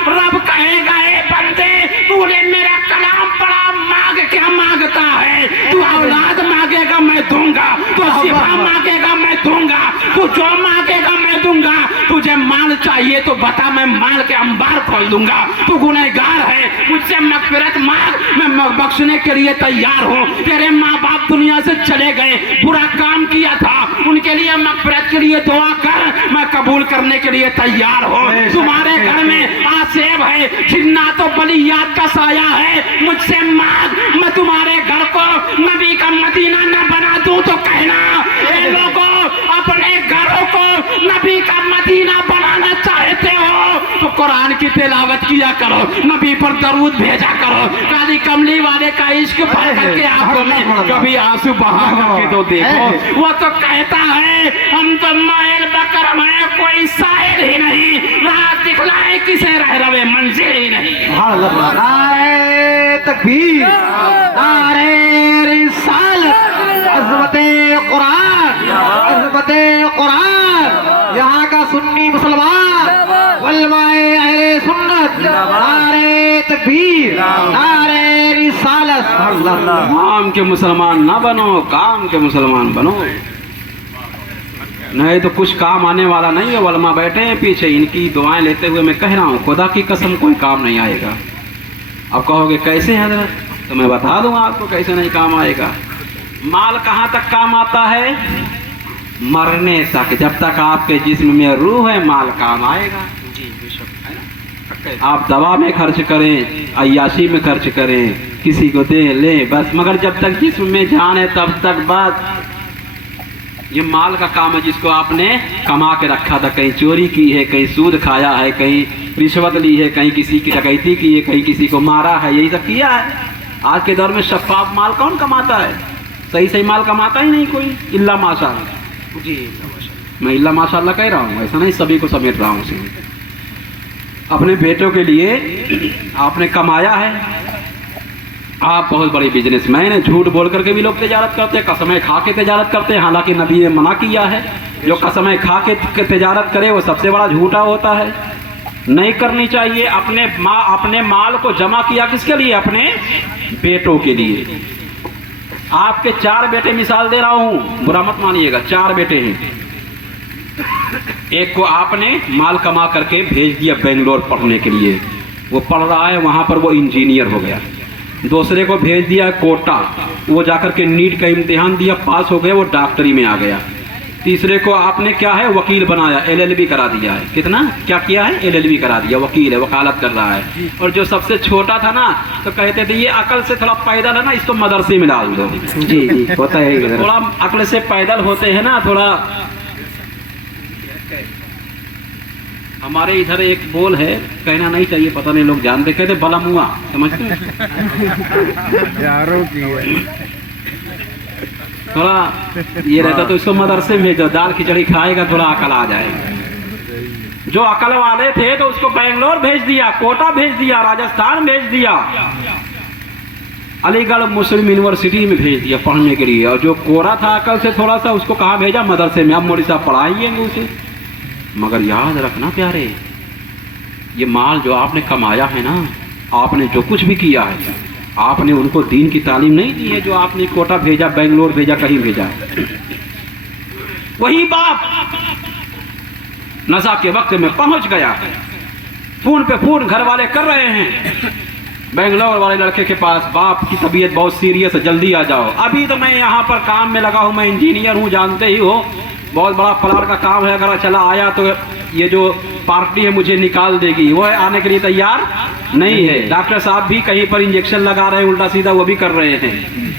रब कहेगा ए बंदे तूने मेरा कलाम पढ़ा मांग क्या मांगता है? तू औलाद मांगेगा मैं दूंगा, तू सिफा मांगेगा मैं दूंगा, तू जो मांगेगा मैं दूंगा। तुझे माल चाहिए तो बता मैं माल के अंबार खोल दूंगा। तू गुनहगार है मुझसे मग़फ़िरत मांग मैं बख्शने के लिए तैयार हूँ। तेरे माँ बाप दुनिया से चले गए बुरा काम किया था उनके लिए मग़फ़िरत के लिए दुआ कर मैं कबूल करने के लिए तैयार हूँ। तुम्हारे घर में आसेब है जिन्ना तो बलियात का साया है मुझसे मांग मैं तुम्हारे घर को नबी का मदीना न बना दूं तो कहना। ए लोगों अपने घरों को नबी का मदीना बनाना चाहते हो तो कुरान की तिलावत किया करो, नबी पर दरूद भेजा करो। काली कमली वाले का इश्क भर करके आंखों में कभी आंसू बहा करके तो देखो। वो तो कहता है हम तो मायल बकरम है कोई साहिल ही नहीं राह दिखलाए किसे रह रवे मंजिल ही नहीं। नारे तकबीर नारे रिसालत अज़मते कुरान अज़मते कुरान। यहाँ का सुन्नी मुसलमान उलमाए अहले सुन्नत नारे तकबीर नारे रिसालत। काम के मुसलमान ना बनो काम के मुसलमान बनो, नहीं तो कुछ काम आने वाला नहीं है। वलमा बैठे हैं पीछे इनकी दुआएं लेते हुए मैं कह रहा हूँ खुदा की कसम कोई काम नहीं आएगा। अब कहोगे कैसे हजरत? तो मैं बता दूंगा आपको कैसे नहीं काम आएगा। माल कहाँ तक काम आता है? मरने तक। जब तक आपके जिस्म में रूह है माल काम आएगा। आप दवा में खर्च करें अय्याशी में खर्च करें किसी को दे ले बस, मगर जब तक जिस्म में जान है तब तक बात। ये माल का काम है जिसको आपने कमा के रखा था, कहीं चोरी की है, कहीं सूद खाया है, कहीं रिश्वत ली है, कहीं किसी की डकैती की है, कहीं किसी को मारा है, यही सब किया है। आज के दौर में शफ़ाफ माल कौन कमाता है? सही सही माल कमाता ही नहीं कोई, इल्ला माशाअल्लाह। जी मैं इल्ला माशाअल्लाह कह रहा हूँ, ऐसा नहीं सभी को समेट रहा हूँ। अपने बेटों के लिए आपने कमाया है, आप बहुत बड़े बिजनेसमैन हैं। झूठ बोल करके भी लोग तिजारत करते हैं, कसमें खा के तिजारत करते हैं। हालांकि नबी ने मना किया है जो कसमें खा के तिजारत करे वो सबसे बड़ा झूठा होता है, नहीं करनी चाहिए। अपने माल को जमा किया किसके लिए? अपने बेटों के लिए। आपके 4 बेटे मिसाल दे रहा हूँ, बुरा मत मानिएगा। 4 बेटे हैं, एक को आपने माल कमा करके भेज दिया बेंगलोर पढ़ने के लिए, वो पढ़ रहा है वहाँ पर, वो इंजीनियर हो गया। दूसरे को भेज दिया कोटा, वो जाकर के नीट का इम्तिहान दिया, पास हो गया, वो डॉक्टरी में आ गया। तीसरे को आपने क्या है वकील बनाया, LLB करा दिया है। कितना क्या किया है? LLB करा दिया, वकील है, वकालत कर रहा है। और जो सबसे छोटा था ना तो कहते थे ये अकल से थोड़ा पैदल है ना, इसको मदरसे में डाल दो। जी जी होता है, थोड़ा अकल से पैदल होते हैं ना थोड़ा। हमारे इधर एक बोल है, कहना नहीं चाहिए, पता नहीं लोग जानते, कहते बलमुआ, समझते हैं? थोड़ा ये रहता तो इसको मदरसे में भेजो, दाल खिचड़ी खाएगा, थोड़ा अकल आ जाएगा। जो अकल वाले थे तो उसको बेंगलोर भेज दिया, कोटा भेज दिया, राजस्थान भेज दिया, अलीगढ़ मुस्लिम यूनिवर्सिटी में भेज दिया पढ़ने के लिए। और जो कोरा था अकल से थोड़ा सा, उसको कहाँ भेजा? मदरसे में। अब मौलवी साहब पढ़ाएंगे उसे। मगर याद रखना प्यारे, ये माल जो आपने कमाया है ना, आपने जो कुछ भी किया है, आपने उनको दीन की तालीम नहीं दी है। जो आपने कोटा भेजा, बेंगलोर भेजा, कहीं भेजा, वही बाप नशा के वक्त में पहुंच गया। फोन पे फोन घर वाले कर रहे हैं बेंगलोर वाले लड़के के पास, बाप की तबीयत बहुत सीरियस है, जल्दी आ जाओ। अभी तो मैं यहाँ पर काम में लगा हूँ, मैं इंजीनियर हूँ, जानते ही हो, बहुत बड़ा प्लाट का काम है, अगर चला आया तो ये जो पार्टी है मुझे निकाल देगी। वो है आने के लिए तैयार नहीं है। डॉक्टर साहब भी कहीं पर इंजेक्शन लगा रहे हैं, उल्टा सीधा वो भी कर रहे हैं।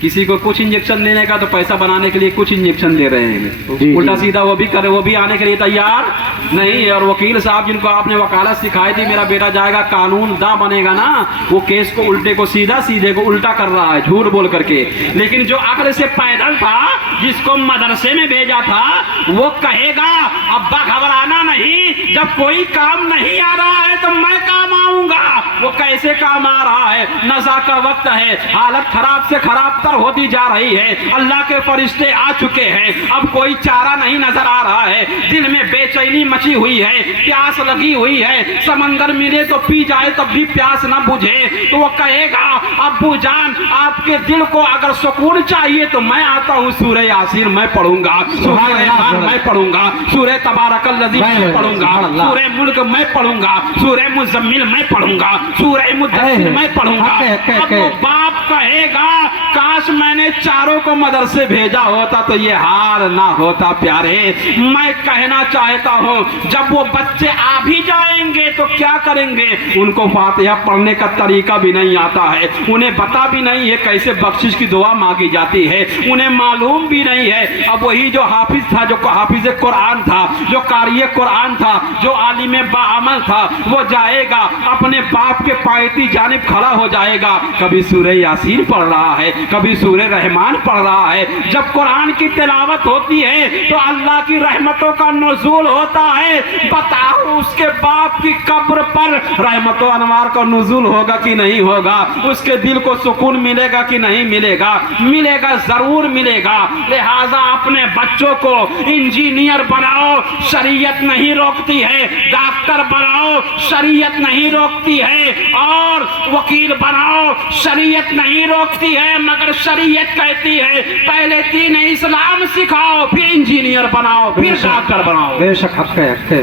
किसी को कुछ इंजेक्शन लेने का तो पैसा बनाने के लिए कुछ इंजेक्शन दे रहे हैं, उल्टा सीधा वो भी करे, वो भी आने के लिए तैयार नहीं है। और वकील साहब जिनको आपने वकालत सिखाई थी, मेरा बेटा जाएगा कानून दा बनेगा ना, वो केस को उल्टे को सीधा, सीधे को उल्टा कर रहा है, झूठ बोल करके। लेकिन जो अकल से पैदल था, जिसको मदरसे में भेजा था, वो कहेगा अब्बा घबराना नहीं, जब कोई काम नहीं आ रहा है तो मैं काम आऊंगा। वो कैसे काम आ रहा है? नशा का वक्त है, हालत खराब से खराब तर होती जा रही है, अल्लाह के फरिश्ते आ चुके हैं, अब कोई चारा नहीं नजर आ रहा है, दिल में बेचैनी मची हुई है, प्यास लगी हुई है, समंदर मिले तो पी जाए तब भी प्यास न बुझे। तो वो कहेगा अब्बू जान, आपके दिल को अगर सुकून चाहिए तो मैं आता हूँ, सूरह यासीन मैं पढ़ूंगा, सूरह रहमान मैं पढ़ूंगा, सूरह तबारकल्लज़ी मैं पढ़ूंगा, सूरह मुल्क मैं पढ़ूंगा, सूरह मुज़म्मिल मैं पढ़ूंगा, सूरह मुद्दस्सिर मैं पढ़ूंगा। अब वो बाप कहेगा काश मैंने चारों को मदरसे भेजा होता तो ये हाल ना होता। प्यारे, मैं कहना चाहता हूँ, जब वो बच्चे आ भी जाएंगे तो क्या करेंगे? उनको फातिहा पढ़ने का तरीका भी नहीं आता है, उन्हें पता भी नहीं है कैसे बख्शिश की दुआ मांगी जाती है, उन्हें मालूम भी नहीं है। अब वही जो हाफिज था, जो हाफिज कुरान था, जो कारी कुरान था, जो आलिम बाअमल था, वो जाएगा अपने बाप के पायती जानिब खड़ा हो जाएगा, कभी सूरह यासीन पढ़ रहा है, कभी सूरह रहमान पढ़ रहा है। जब कुरान की तिलावत होती है तो अल्लाह की रहमतों का नुज़ूल होता है। बताओ उसके बाप की कब्र पर रहमतों अनवार का नुज़ूल होगा कि नहीं होगा? उसके दिल को सुकून मिलेगा कि नहीं मिलेगा? मिलेगा, जरूर मिलेगा। लिहाजा अपने बच्चों को इंजीनियर बनाओ, शरीयत नहीं रोकती है, डॉक्टर बनाओ, शरीयत नहीं रोकती है, और वकील बनाओ, शरीयत नहीं रोकती है, मगर शरीयत कहती है पहले दीन इस्लाम सिखाओ, फिर इंजीनियर बनाओ, फिर डॉक्टर बनाओ। बेशक हक है।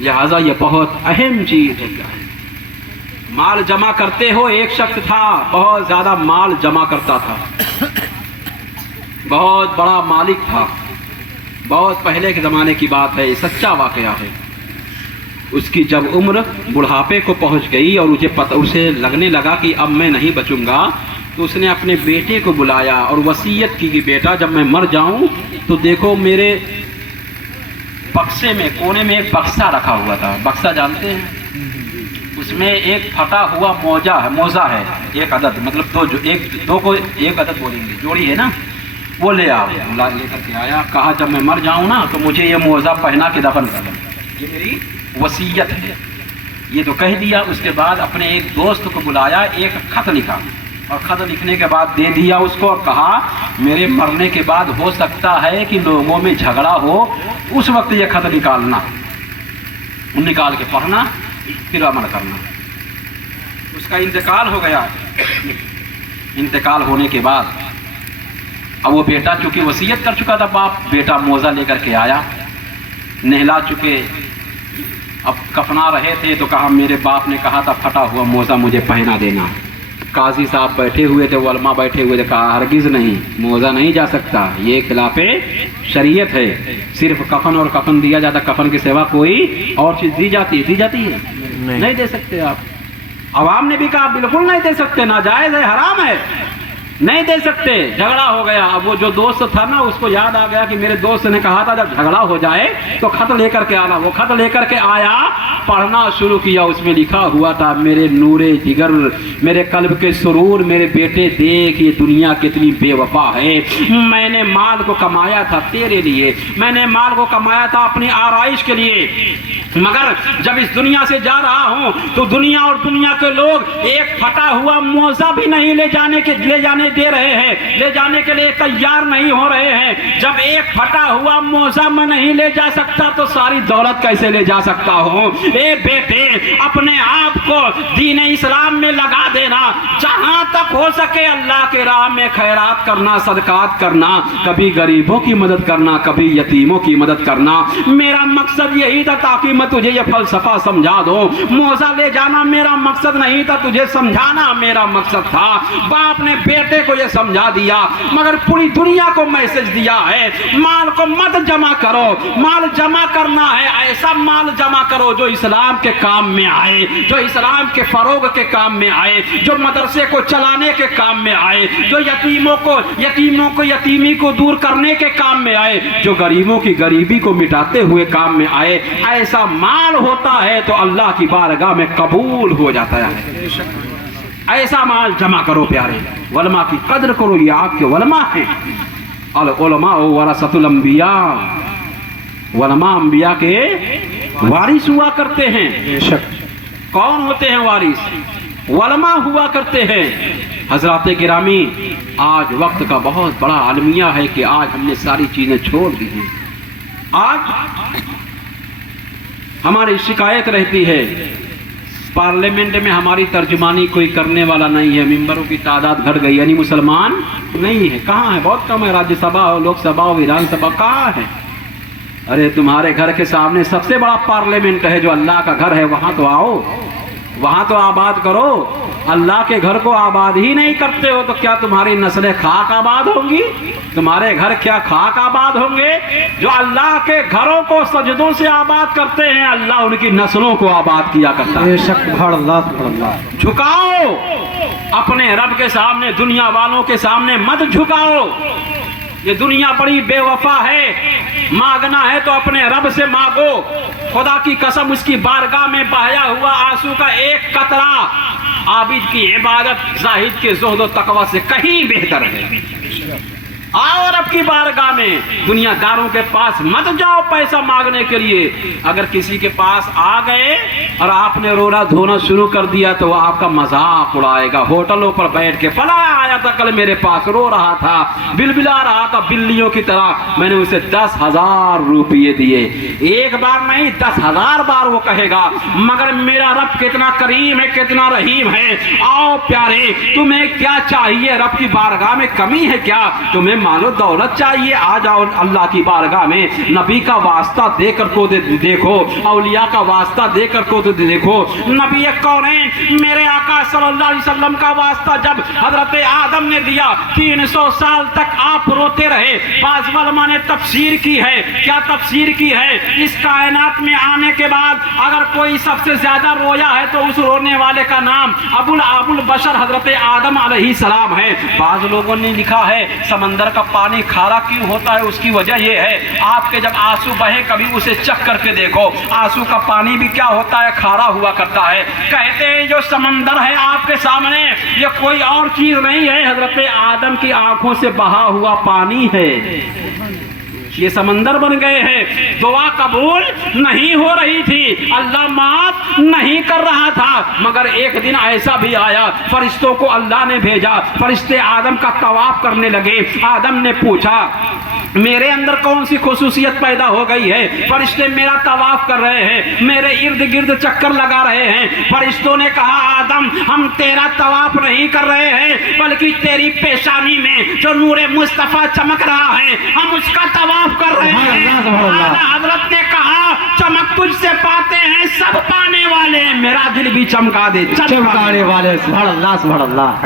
लिहाजा ये बहुत अहम चीज है। माल जमा करते हो, एक शख्स था बहुत ज्यादा माल जमा करता था, बहुत बड़ा मालिक था, बहुत पहले के जमाने की बात है, सच्चा वाकया है। उसकी जब उम्र बुढ़ापे को पहुंच गई और उसे लगने लगा कि अब मैं नहीं बचूंगा, तो उसने अपने बेटे को बुलाया और वसीयत की कि बेटा जब मैं मर जाऊं तो देखो मेरे बक्से में, कोने में एक बक्सा रखा हुआ था। बक्सा जानते हैं? उसमें एक फटा हुआ मोजा है, एक अदद, मतलब दो को एक अदद बोलेंगे, जोड़ी है ना, वो ले आओ। लेकर के आया, कहा जब मैं मर जाऊं ना तो मुझे ये मोजा पहना के दफन कर दो, ये मेरी वसीयत है। ये तो कह दिया। उसके बाद अपने एक दोस्त को बुलाया, एक खत लिखा, और खत लिखने के बाद दे दिया उसको, और कहा मेरे मरने के बाद हो सकता है कि लोगों में झगड़ा हो, उस वक्त ये खत निकालना, निकाल के पढ़ना, फिर अमल करना। उसका इंतकाल हो गया। इंतकाल होने के बाद अब वो बेटा चूंकि वसीयत कर चुका था बाप, बेटा मोजा लेकर के आया, नहला चुके, अब कफना रहे थे तो कहा मेरे बाप ने कहा था फटा हुआ मोजा मुझे पहना देना। काजी साहब बैठे हुए थे, वलमा बैठे हुए थे, कहा हरगिज नहीं, मोजा नहीं जा सकता, ये खिलाफे शरीयत है, सिर्फ कफन और कफन दिया जाता, कफन के सिवा कोई और चीज दी जाती है? नहीं दे सकते आप। अवाम ने भी कहा बिल्कुल नहीं दे सकते, नाजायज है, हराम है, नहीं दे सकते, झगड़ा हो गया। अब वो जो दोस्त था ना, उसको याद आ गया कि मेरे दोस्त ने कहा था जब झगड़ा हो जाए तो खत लेकर के आना। वो खत लेकर के आया, पढ़ना शुरू किया। उसमें लिखा हुआ था, मेरे नूरे जिगर, मेरे कल्ब के सुरूर, मेरे बेटे देख ये दुनिया कितनी बेवफा है। मैंने माल को कमाया था तेरे लिए, मैंने माल को कमाया था अपनी आराइश के लिए, मगर जब इस दुनिया से जा रहा हूं तो दुनिया और दुनिया के लोग एक फटा हुआ मोजा भी नहीं ले जाने दे रहे हैं, ले जाने के लिए तैयार नहीं हो रहे हैं। जब एक फटा हुआ मोजा मैं नहीं ले जा सकता तो सारी दौलत कैसे ले जा सकता हूं। ए बेटे, अपने आप को दीन इस्लाम में लगा देना, जहां तक हो सके अल्लाह के राह में खैरात करना, सदकात करना, कभी गरीबों की मदद करना, कभी यतीमों की मदद करना। मेरा मकसद यही था ताकि मैं तुझे ये फलसफा समझा दूं। मोजा ले जाना मेरा मकसद नहीं था, तुझे समझाना मेरा मकसद था। बाप ने बेटे को ये समझा दिया, मगर पूरी दुनिया को मैसेज दिया है, माल को मत जमा करो, माल जमा करना है ऐसा माल जमा करो जो इस्लाम के काम में आए, जो इस्लाम के फरोग के काम में आए, जो मदरसे को चलाने के काम में आए, जो यतीमों को यतीमी को दूर करने के काम में आए, जो गरीबों की गरीबी को मिटाते हुए काम में आए। ऐसा माल होता है तो अल्लाह की बारगाह में कबूल हो जाता है। ऐसा माल जमा करो प्यारे, वलमा की कद्र करो, ये आपके वलमा हैं। अल उलमा वरसतुल अंबिया, वलमा अंबिया के वारिस हुआ करते हैं। कौन होते हैं वारिस? वलमा हुआ करते हैं। हजरात गिरामी, आज वक्त का बहुत बड़ा अलमिया है कि आज हमने सारी चीजें छोड़ दी हैं। आज हमारी शिकायत रहती है, पार्लियामेंट में हमारी तर्जुमानी कोई करने वाला नहीं है, मेंबरों की तादाद घट गई, यानी मुसलमान नहीं है। कहाँ है? बहुत कम है। राज्यसभा हो, लोकसभा हो, विधानसभा कहाँ है? अरे तुम्हारे घर के सामने सबसे बड़ा पार्लियामेंट है जो अल्लाह का घर है, वहां तो आओ, वहां तो आबाद करो। अल्लाह के घर को आबाद ही नहीं करते हो तो क्या तुम्हारी नस्लें खाक आबाद होंगी? तुम्हारे घर क्या खाक आबाद होंगे? जो अल्लाह के घरों को सजदों से आबाद करते हैं, अल्लाह उनकी नस्लों को आबाद किया करता है। झुकाओ अपने रब के सामने, दुनिया वालों के सामने मत झुकाओ। ये दुनिया बड़ी बेवफा है। मांगना है तो अपने रब से मांगो। खुदा की कसम, उसकी बारगाह में बहाया हुआ आंसू का एक कतरा आबिद की इबादत, जाहिद के ज़ुहद व तकवा से कहीं बेहतर है। आओ रब की बारगाह में, दुनियादारों के पास मत जाओ पैसा मांगने के लिए। अगर किसी के पास आ गए और आपने रोना धोना शुरू कर दिया तो वो आपका मजाक उड़ाएगा। होटलों पर बैठ के, फला आया था कल मेरे पास, रो रहा था, बिलबिला रहा था बिल्लियों की तरह, मैंने उसे 10,000 रुपये दिए। एक बार नहीं 10,000 बार वो कहेगा, मगर मेरा रब कितना करीम है, कितना रहीम है। आओ प्यारे, तुम्हें क्या चाहिए? रब की बारगाह में कमी है क्या? तुम्हें मालो दौलत चाहिए? आ जाओ अल्लाह की बारगाह में, नबी का वास्ता देकर को देखो, औलिया का वास्ता देकर को देखो। नबी कौनैन मेरे आका सल्लल्लाहु अलैहि वसल्लम का वास्ता जब हजरत आदम ने दिया, 300 साल तक आप रोते रहे। बाज़ उलमा ने तफसीर की है, क्या तफसीर की है? इस कायनात में आने के बाद अगर कोई सबसे ज्यादा रोया है तो उस रोने वाले का नाम अबुल बशर हजरत आदम अलैहिस्सलाम है। बाज़ लोगों ने लिखा है समंदर का पानी खारा क्यों होता है, उसकी वजह यह है, आपके जब आंसू बहे कभी उसे चख करके देखो, आंसू का पानी भी क्या होता है, खारा हुआ करता है। कहते हैं जो समंदर है आपके सामने, ये कोई और चीज नहीं है, हजरत आदम की आंखों से बहा हुआ पानी है। ये समंदर बन गए हैं। दुआ कबूल नहीं हो रही थी, अल्लाह माफ नहीं कर रहा था, मगर एक दिन ऐसा भी आया, फरिश्तों को अल्लाह ने भेजा, फरिश्ते आदम का तवाफ करने लगे। आदम ने पूछा मेरे अंदर कौन सी खुसूसियत पैदा हो गई है? फरिश्ते मेरा तवाफ कर रहे हैं, मेरे इर्द गिर्द चक्कर लगा रहे हैं। फरिश्तों ने कहा आदम, हम तेरा तवाफ नहीं कर रहे हैं, बल्कि तेरी पेशानी में जो नूरे मुस्तफा चमक रहा है, हम उसका तवाफ कर रहे हैं। हजरत ने कहा चमक तुझसे पाते हैं सब पाने वाले। मेरा दिल भी चमका दे। चमकाने वाले सुभान अल्लाह।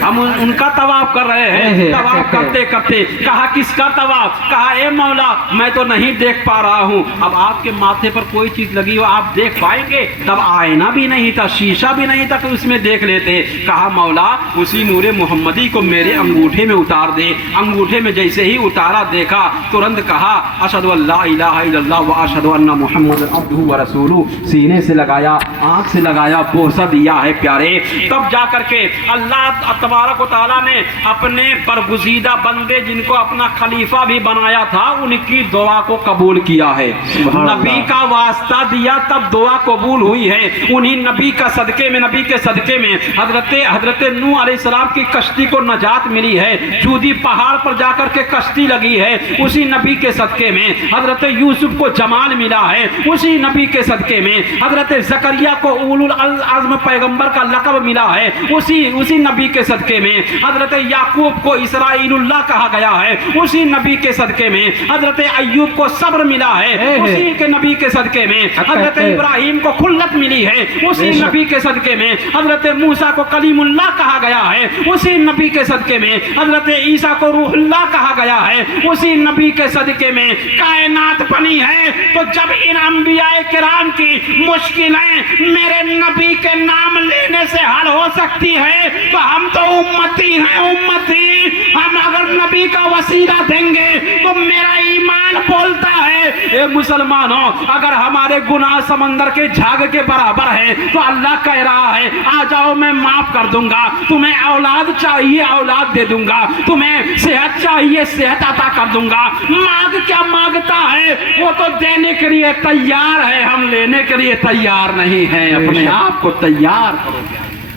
हम उनका तवाफ कर रहे हैं। तवाफ करते करते कहा किसका तवाफ? कहा ए मौला मैं तो नहीं देख पा रहा हूँ। अब आपके माथे पर कोई चीज लगी हो आप देख पाएंगे? तब आईना भी नहीं था, शीशा भी नहीं था कि उसमें देख लेते। कहा मौला उसी नूरे मोहम्मदी को मेरे अंगूठे में उतार दे। अंगूठे में जैसे ही उतारा देखा तुरंत कहा अशहदु अल्ला इलाहा इल्लल्लाह व अशहदु अन्ना मुहम्मदन अब्दुहु व रसूलुहु। सीने से लगाया, आंख से लगाया, बोसा दिया है प्यारे। तब जाकर के अल्लाह तबारक व तआला ने अपने बरगुज़ीदा बंदे जिनको अपना खलीफा भी बनाया था उनकी दुआ को कबूल किया है। नबी का वास्ता दिया तब दुआ कबूल हुई है। उन्हीं नबी का सदके में, नबी के सदके में हजरत नूह अलैहिस्सलाम की कश्ती को नजात मिली है। जूदी पहाड़ पर जाकर के कश्ती लगी है उसी नबी के सदके में। हजरत यूसुफ को जमाल मिला है उसी नबी के सदके में। हजरत जकरिया को उलुल अज़्म पैगंबर का लक़ब मिला है उसी नबी के सदके में। हजरत याकूब को इसराइलुल्लाह कहा गया है उसी नबी के सदके में। हजरत अय्यूब को सब्र मिला है उसी के नबी के सदके में। हजरत इब्राहिम को खुल्लत मिली है उसी नबी के सदके में। हजरत मूसा को कलीमुल्लाह कहा गया है उसी नबी के सदके में। हजरत ईसा को रूहुल्लाह कहा गया है उसी नबी के सदके में। कायनात बनी है तो जब इन अंबियाए किराम की मुश्किलें मेरे नबी के नाम लेने से हल हो सकती है तो हम तो उम्मती हैं, उम्मती। हम अगर नबी का वसीला देंगे तो मेरा ईमान बोलता है ए मुसलमानों अगर हमारे गुनाह समंदर के झाग के बराबर है तो अल्लाह कह रहा है आ जाओ मैं माफ कर दूंगा। तुम्हें औलाद चाहिए औलाद दे दूंगा, तुम्हें सेहत चाहिए सेहत अता कर दूंगा। मांग क्या मांगता है वो तो देने के लिए तैयार है, हम लेने के लिए तैयार नहीं है। अपने आप को तैयार करो।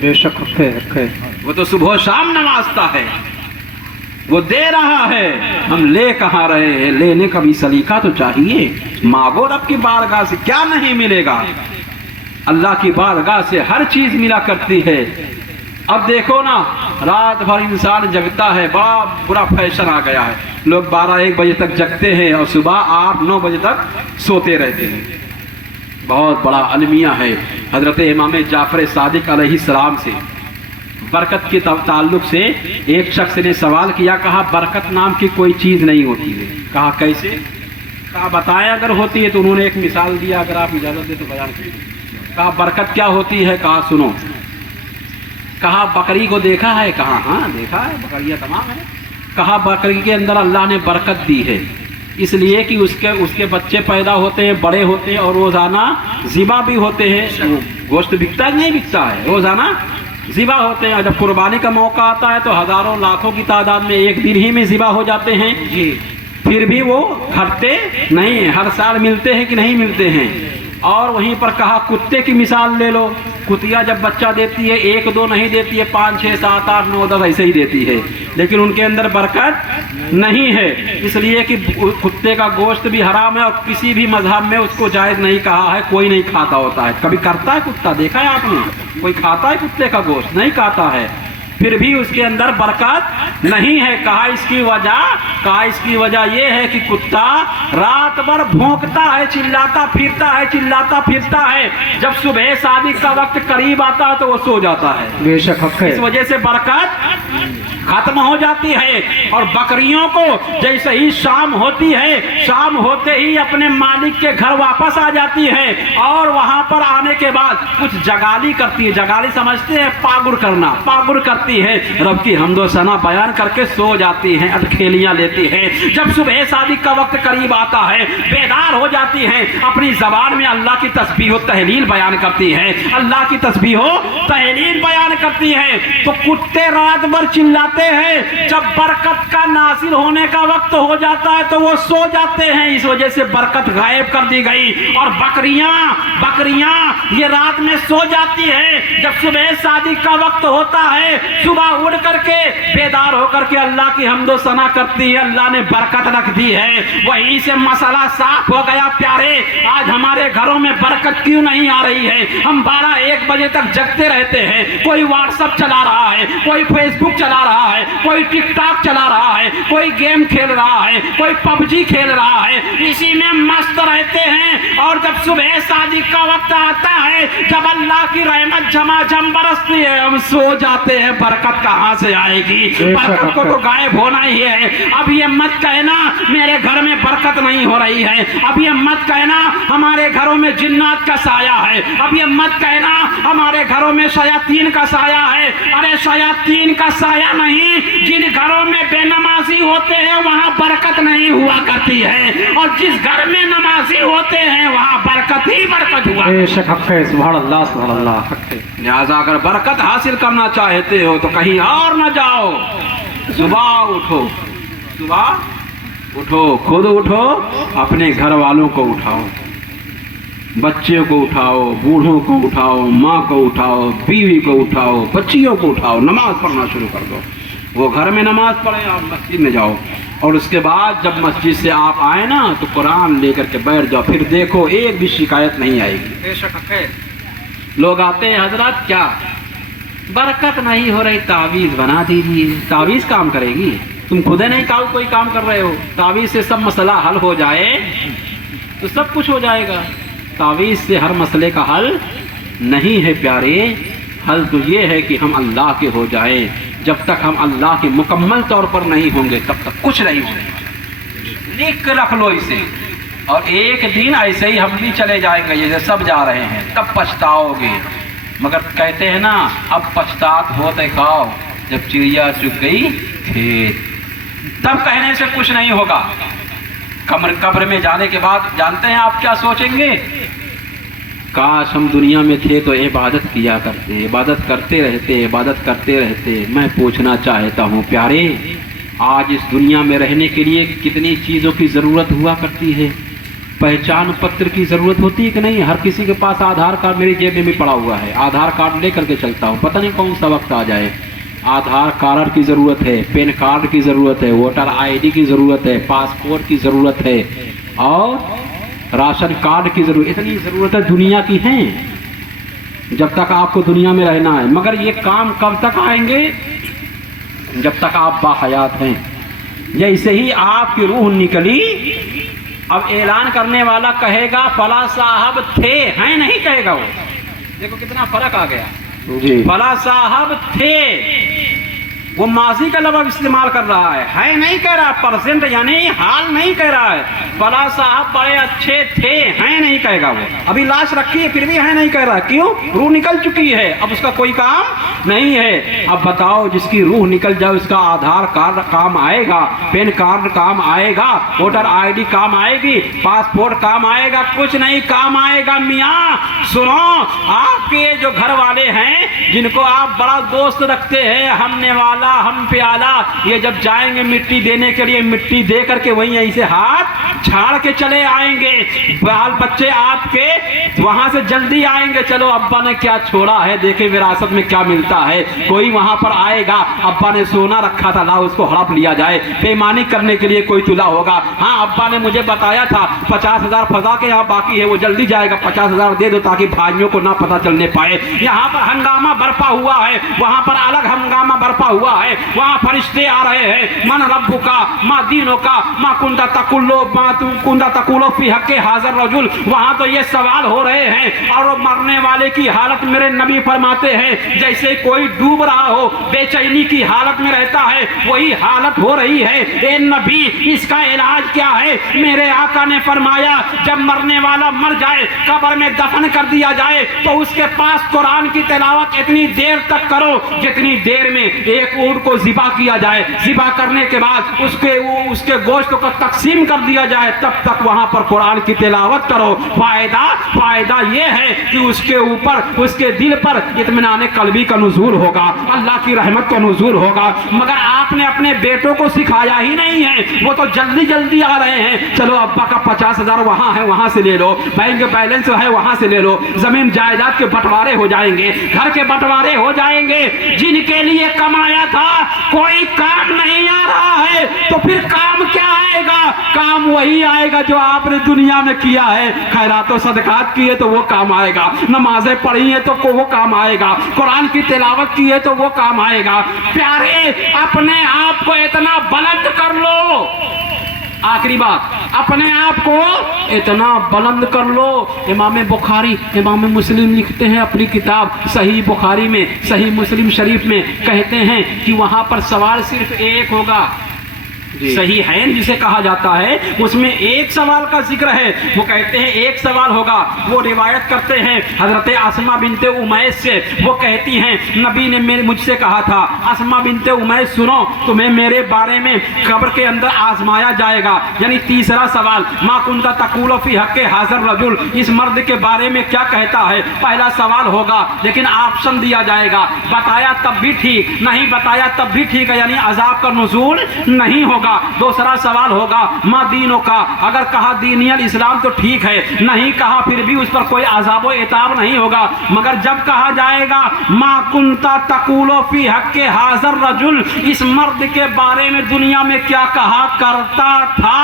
बेशक वो तो सुबह शाम नवाजता है, वो दे रहा है, हम ले कहाँ रहे हैं? लेने का भी सलीका तो चाहिए। मांगो रब की बारगाह से, क्या नहीं मिलेगा? अल्लाह की बारगाह से हर चीज मिला करती है। अब देखो ना रात भर इंसान जगता है, बड़ा बुरा फैशन आ गया है। लोग 12-1 बजे तक जगते हैं और सुबह 8-9 बजे तक सोते रहते हैं। बहुत बड़ा अलमिया है। हजरत इमाम जाफर सादिक अलैहिस्सलाम से बरकत के ताल्लुक से एक शख्स ने सवाल किया, कहा बरकत नाम की कोई चीज़ नहीं होती है। कहा कैसे? कहा बताएं अगर होती है तो उन्होंने एक मिसाल दिया, अगर आप इजाज़त दे तो बयान कीजिए। कहा बरकत क्या होती है? कहा सुनो। कहा बकरी को देखा है? कहा हाँ देखा है, बकरियाँ तमाम है। कहा बकरी के अंदर अल्लाह ने बरकत दी है इसलिए कि उसके बच्चे पैदा होते हैं, बड़े होते हैं और रोज़ाना ज़िबा भी होते हैं। गोश्त बिकता है नहीं बिकता है, रोज़ाना ज़िबा होते हैं। जब कुर्बानी का मौका आता है तो हज़ारों लाखों की तादाद में एक दिन ही में ज़िबा हो जाते हैं जी। फिर भी वो घटते नहीं हैं, हर साल मिलते हैं कि नहीं मिलते हैं। और वहीं पर कहा कुत्ते की मिसाल ले लो। कुतिया जब बच्चा देती है 1-2 नहीं देती है, 5, 6, 7, 8, 9, 10 ऐसे ही देती है, लेकिन उनके अंदर बरकत नहीं है इसलिए कि कुत्ते का गोश्त भी हराम है और किसी भी मजहब में उसको जायज़ नहीं कहा है। कोई नहीं खाता होता है। कभी करता है कुत्ता? देखा है आपने? कोई खाता है कुत्ते का गोश्त? नहीं खाता है। फिर भी उसके अंदर बरकत नहीं है। कहा इसकी वजह? कहा इसकी वजह यह है कि कुत्ता रात भर भौंकता है, चिल्लाता फिरता है। जब सुबह शादी का वक्त करीब आता है तो वो सो जाता है। बेशक इस वजह से बरकत खत्म हो जाती है। और बकरियों को जैसे ही शाम होती है, शाम होते ही अपने मालिक के घर वापस आ जाती है और वहां पर आने के बाद कुछ जगाली करती है। जगाली समझते हैं? पागुर करना। पागुर करती है, रब की हम्दो सना बयान करके सो जाती हैं, अटखेलियां लेती हैं। जब सुबह शादी का वक्त करीब आता है बेदार हो जाती हैं, अपनी जबान में अल्लाह की तस्बीह तहलील बयान करती है, अल्लाह की तस्बीह तहलील बयान करती है। तो कुत्ते रात भर चिल्लाते हैं, जब बरकत का नासिल होने का वक्त हो जाता है तो वो सो जाते हैं। इस वजह से बरकत गायब कर दी गई। और बकरियां ये रात में सो जाती है। जब सुबह शादी का वक्त होता है सुबह उड़ करके बेदार होकर के अल्लाह की हम्दो सना करती है, अल्लाह ने बरकत रख दी है। वहीं से मसला साफ हो गया प्यारे। आज हमारे घरों में बरकत क्यों नहीं आ रही है? हम 12-1 बजे तक जगते रहते हैं। कोई व्हाट्सएप चला रहा है, कोई फेसबुक चला रहा रहा है, कोई टिकटॉक चला रहा है, कोई गेम खेल रहा है, कोई पबजी खेल रहा है, इसी में मस्त रहते हैं। और जब सुबह शादी का वक्त आता है, जब अल्लाह की रहमत झमाझम बरसती है, हम सो जाते हैं। बरकत कहाँ से आएगी? बरकत को तो गायब होना ही है। अब ये मत कहना मेरे घर में बरकत नहीं हो रही है, अब ये मत कहना हमारे घरों में जिन्नात का साया है, अब ये मत कहना हमारे घरों में शयातीन का साया है। अरे शयातीन का साया नहीं, जिन घरों में बेनमाजी होते हैं वहां बरकत नहीं हुआ करती है, और जिस घर में नमाजी होते हैं वहां बरकत ही बरकत हुआ। बेशक हक है, सुभान अल्लाह, सुभान अल्लाह, हक है। लिहाजा अगर बरकत हासिल करना चाहते हो तो कहीं और न जाओ, सुबह उठो, सुबह उठो, खुद उठो, अपने घर वालों को उठाओ, बच्चों को उठाओ, बूढ़ों को उठाओ, माँ को उठाओ, बीवी को उठाओ, बच्चियों को उठाओ, नमाज पढ़ना शुरू कर दो। वो घर में नमाज पढ़े, आप मस्जिद में जाओ, और उसके बाद जब मस्जिद से आप आए ना तो कुरान लेकर के बैठ जाओ, फिर देखो एक भी शिकायत नहीं आएगी। बेशक हक है। लोग आते हैं, हजरत क्या बरकत नहीं हो रही, तावीज़ बना दीजिए। तावीज़ काम करेगी? तुम खुद नहीं कोई काम कर रहे हो। तावीज़ से सब मसला हल हो जाए तो सब कुछ हो जाएगा। तावीज़ से हर मसले का हल नहीं है प्यारे, हल तो ये है कि हम अल्लाह के हो जाएं। जब तक हम अल्लाह के मुकम्मल तौर पर नहीं होंगे तब तक कुछ नहीं होगा। लिख के रख लो इसे, और एक दिन ऐसे ही हम भी चले जाएंगे जैसे सब जा रहे हैं, तब पछताओगे। मगर कहते हैं ना, अब पछतात होते खाओ जब चिड़िया चुग गई खेत, तब कहने से कुछ नहीं होगा। कब्र में जाने के बाद जानते हैं आप क्या सोचेंगे? काश हम दुनिया में थे तो इबादत किया करते, इबादत करते रहते, इबादत करते रहते। मैं पूछना चाहता हूँ प्यारे, आज इस दुनिया में रहने के लिए कितनी चीज़ों की ज़रूरत हुआ करती है। पहचान पत्र की ज़रूरत होती है कि नहीं? हर किसी के पास आधार कार्ड मेरी जेब में भी पड़ा हुआ है, आधार कार्ड ले करके चलता हूँ, पता नहीं कौन सा वक्त आ जाए। आधार कार्ड की ज़रूरत है, पैन कार्ड की ज़रूरत है, वोटर आईडी की ज़रूरत है, पासपोर्ट की ज़रूरत है, और राशन कार्ड की ज़रूरत। इतनी ज़रूरतें दुनिया की हैं जब तक आपको दुनिया में रहना है। मगर ये काम कब तक आएंगे? जब तक आप बाहयात हैं। जैसे ही आपकी रूह निकली, अब ऐलान करने वाला कहेगा फला साहब थे, हैं नहीं कहेगा वो। देखो कितना फर्क आ गया जी। फला साहब थे, वो माजी का लफ्ज़ इस्तेमाल कर रहा है नहीं कह रहा, परसेंट यानी हाल नहीं कह रहा है। फला साहब बड़े अच्छे थे, हैं नहीं कहेगा वो। अभी लाश रखी है फिर भी है नहीं कह रहा, क्यों? रूह निकल चुकी है, अब उसका कोई काम नहीं है। अब बताओ, जिसकी रूह निकल जाए उसका आधार कार्ड काम आएगा, पैन कार्ड काम आएगा, वोटर आईडी काम आएगी, पासपोर्ट काम आएगा? कुछ नहीं काम आएगा। मियाँ सुनो, आपके जो घर वाले हैं जिनको आप बड़ा दोस्त रखते हैं, हमने वाला हम प्याला, ये जब जाएंगे मिट्टी देने के लिए, मिट्टी दे करके वहीं ऐसे हाथ झाड़ के चले आएंगे। बाल बच्चे आपके वहां से जल्दी आएंगे, चलो अब्बा ने क्या छोड़ा है, देखे विरासत में क्या मिलता है। कोई वहां पर आएगा, अब्बा ने सोना रखा था, ला उसको हड़प लिया जाए। बेईमानी करने के लिए कोई तुला होगा, हाँ अब्बा ने मुझे बताया था 50,000 फजा के यहाँ बाकी है, वो जल्दी जाएगा, 50,000 दे दो ताकि भाइयों को ना पता चलने पाए। यहाँ पर हंगामा बरपा हुआ है, वहां पर अलग हंगामा बरपा हुआ है, वहां फरिश्ते आ रहे हैं। मन रब्बु का, मा दीनों का, मा कुंदा तकुल्लो, मा कुंदा तकुलो फी हक्के हाज़र रजुल। वहां तो ये सवाल हो रहे हैं, और वो मरने वाले की हालत मेरे नबी फरमाते हैं जैसे कोई डूब रहा हो, बेचैनी की हालत में रहता है, वही हालत हो रही है। ए नबी, इसका इलाज क्या है? मेरे आका ने फरमाया, जब मरने वाला मर जाए, कब्र में दफन कर दिया जाए, तो उसके पास कुरान की तिलावत इतनी देर तक करो जितनी देर में एक ऊँट को ज़िबा किया जाए। ज़िबा करने के बाद उसके गोश्त को तकसीम कर दिया जाए, तब तक वहां पर कुरान की तिलावत करो। फायदा ये है कि उसके ऊपर, उसके दिल पर इत्मीनान कल्बी का नुज़ूल होगा, अल्लाह की रहमत का नुज़ूल होगा। मगर आपने अपने बेटों को सिखाया ही नहीं है, वो तो जल्दी जल्दी आ रहे हैं। चलो अब्बा का 50,000 वहां है, वहां से ले लो, बैंक बैलेंस है वहां से ले लो, जमीन जायदाद के बंटवारे हो जाएंगे, घर के बंटवारे हो जाएंगे। जिनके लिए कमाया था कोई काम नहीं आ रहा है तो फिर काम क्या आएगा? काम वही आएगा जो आपने दुनिया में किया है। खैरात और सदकात किए तो वो काम आएगा, नमाजें पढ़ी है तो वो काम आएगा, कुरान की तिलावत की है तो वो काम आएगा। प्यारे, अपने आप को इतना बुलंद कर लो, आखिरी बात, अपने आप को इतना बुलंद कर लो। इमाम बुखारी, इमाम मुस्लिम लिखते हैं अपनी किताब सही बुखारी में, सही मुस्लिम शरीफ में, कहते हैं कि वहां पर सवाल सिर्फ एक होगा। सही है जिसे कहा जाता है उसमें एक सवाल का जिक्र है। वो कहते हैं एक सवाल होगा। वो रिवायत करते हैं हजरत आसमा बिनते उमैस से, वो कहती हैं नबी ने मुझसे कहा था, आसमा बिनते उमैस सुनो, तुम्हें मेरे बारे में कब्र के अंदर आजमाया जाएगा। यानी तीसरा सवाल, मा कुंता तकूल फी हक़्क़े हाज़र रजुल, इस मर्द के बारे में क्या कहता है? पहला सवाल होगा, लेकिन ऑप्शन दिया जाएगा, बताया तब भी ठीक, नहीं बताया तब भी ठीक है, यानी अजाब का नुज़ूल नहीं होगा। दूसरा सवाल होगा, मा दीनों का, अगर कहा दीनियल इस्लाम तो ठीक है, नहीं कहा फिर भी उस पर कोई अज़ाब व इताब नहीं होगा। मगर जब कहा जाएगा मा कुंता तकूलो फी हक़्क़े हाज़र रजुल, इस मर्द के बारे में दुनिया में क्या कहा करता था,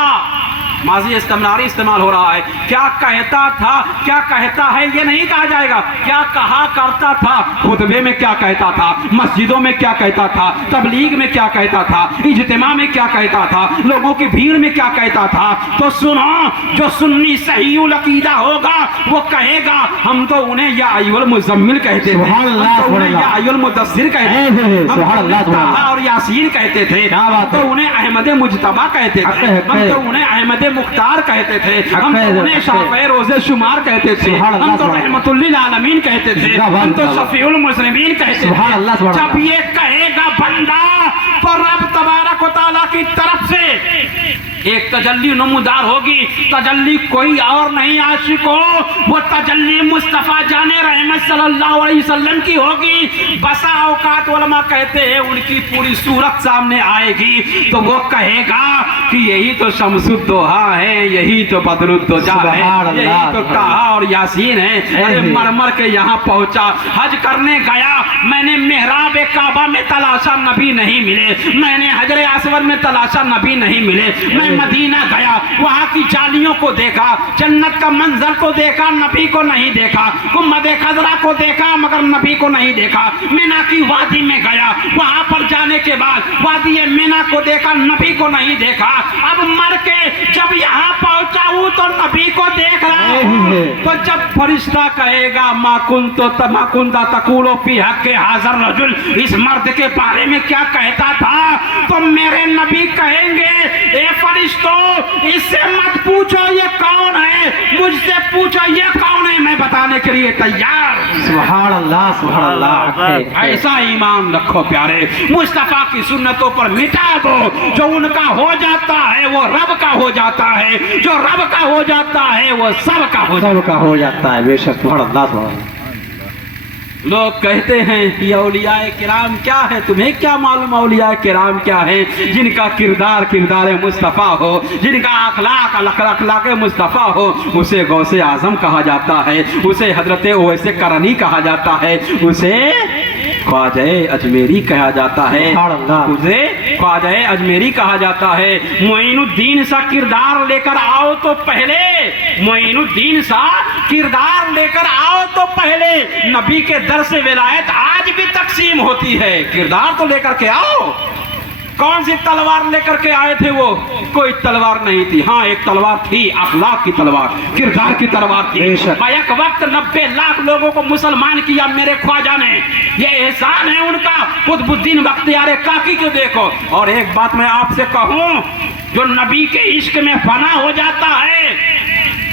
माजी इस्तेमारी इस्तेमाल हो रहा है, क्या कहता था, क्या कहता है ये नहीं कहा जाएगा, क्या कहा करता था, खुतबे में क्या कहता था, मस्जिदों में क्या कहता था, तबलीग में क्या कहता था, इज्तिमा में क्या कहता था, लोगों की भीड़ में क्या कहता था। तो सुनो, जो सुन्नी सहीउल अकीदा होगा वो कहेगा हम तो उन्हें या अय्युल मुज़म्मिल कहते थे, हम तो उन्हें या अय्युल मुदस्सिर कहते थे, हम और यासीन कहते थे, तो उन्हें अहमद मुज्तबा कहते थे, हम तो उन्हें अहमद मुख्तार कहते थे, हम तो उन्हें शाफ़े रोज़े शुमार कहते थे, हम तो रहमतुल लिल आलमीन कहते थे, हम तो शफीउल मुस्लिमीन कहते थे। जब ये कहेगा बंदा तो रब तबारक व तआला की तरफ से एक तजल्ली नमूदार होगी, तजल्ली कोई और नहीं आशिको, वो तजल्ली मुस्तफ़ा जाने रहमत सल्लल्लाहु अलैहि वसल्लम की होगी। बसा औकात उलमा कहते हैं उनकी पूरी सूरत सामने आएगी तो वो कहेगा कि यही तो शमसुद्दोहा है, यही तो बदरुद्दोजा है, यही तो ताहा और यासीन है। अरे मर मर के यहाँ पहुँचा, हज करने गया, मैंने मेहराब काबा में तलाशा, नबी नहीं मिले, मैंने हजरे असवद में तलाशा, नबी नहीं मिले, मैं मदीना गया, वहाँ की जालियों को देखा, जन्नत का मंजर को देखा, नबी को नहीं देखा, गुम्बद खजरा को देखा मगर नबी को नहीं देखा, मीना की वादी में गया, वहाँ पर जाने के बाद वादी मीना को देखा, नबी को नहीं देखा। अब मर के जब यहाँ पहुँचा हूँ तो नबी को देख रहा हूँ। तो जब फरिश्ता कहेगा माकुंता तकूलो फी हक़्क़े हाज़र रजुल, इस मर्द के बारे में क्या कहता था, तो मेरे नबी कहेंगे ए फरिश्तों, इससे मत पूछो ये कौन है, मुझसे पूछो ये कौन है, मैं बताने के लिए तैयार। सुभान अल्लाह, सुभान अल्लाह। ऐसा ईमान रखो प्यारे, मुस्तफा की सुन्नतों पर मिटा दो, जो उनका हो जाता है वो रब का हो जाता है, जो रब का हो जाता है वो सब का हो जाता है। बेशक, सुभान अल्लाह, सुभान अल्लाह। लोग कहते हैं कि औलियाए किराम क्या है, तुम्हें क्या मालूम औलियाए किराम क्या है, जिनका किरदार किरदार मुस्तफ़ा हो, जिनका अखलाक अखलाक मुस्तफ़ा हो, उसे गौसे आज़म कहा जाता है, उसे हजरत ओवैसे करनी कहा जाता है, उसे ख्वाजा अजमेरी कहा जाता है, उसे ख्वाजा अजमेरी कहा जाता है। मोइनुद्दीन सा किरदार लेकर आओ तो पहले, मोइनुद्दीन सा किरदार लेकर आओ तो पहले, नबी के दर से विलायत आज भी तकसीम होती है, किरदार तो लेकर के आओ। कौन सी तलवार लेकर के आए थे वो? कोई तलवार नहीं थी, हाँ एक तलवार थी, अखलाक की तलवार, किरदार की तलवार थी। एक वक्त 90 लाख लोगों को मुसलमान किया मेरे ख्वाजा ने, ये एहसान है उनका। कुतुबुद्दीन बख्तियार काकी को देखो। और एक बात मैं आपसे कहूं, जो नबी के इश्क में फना हो जाता है,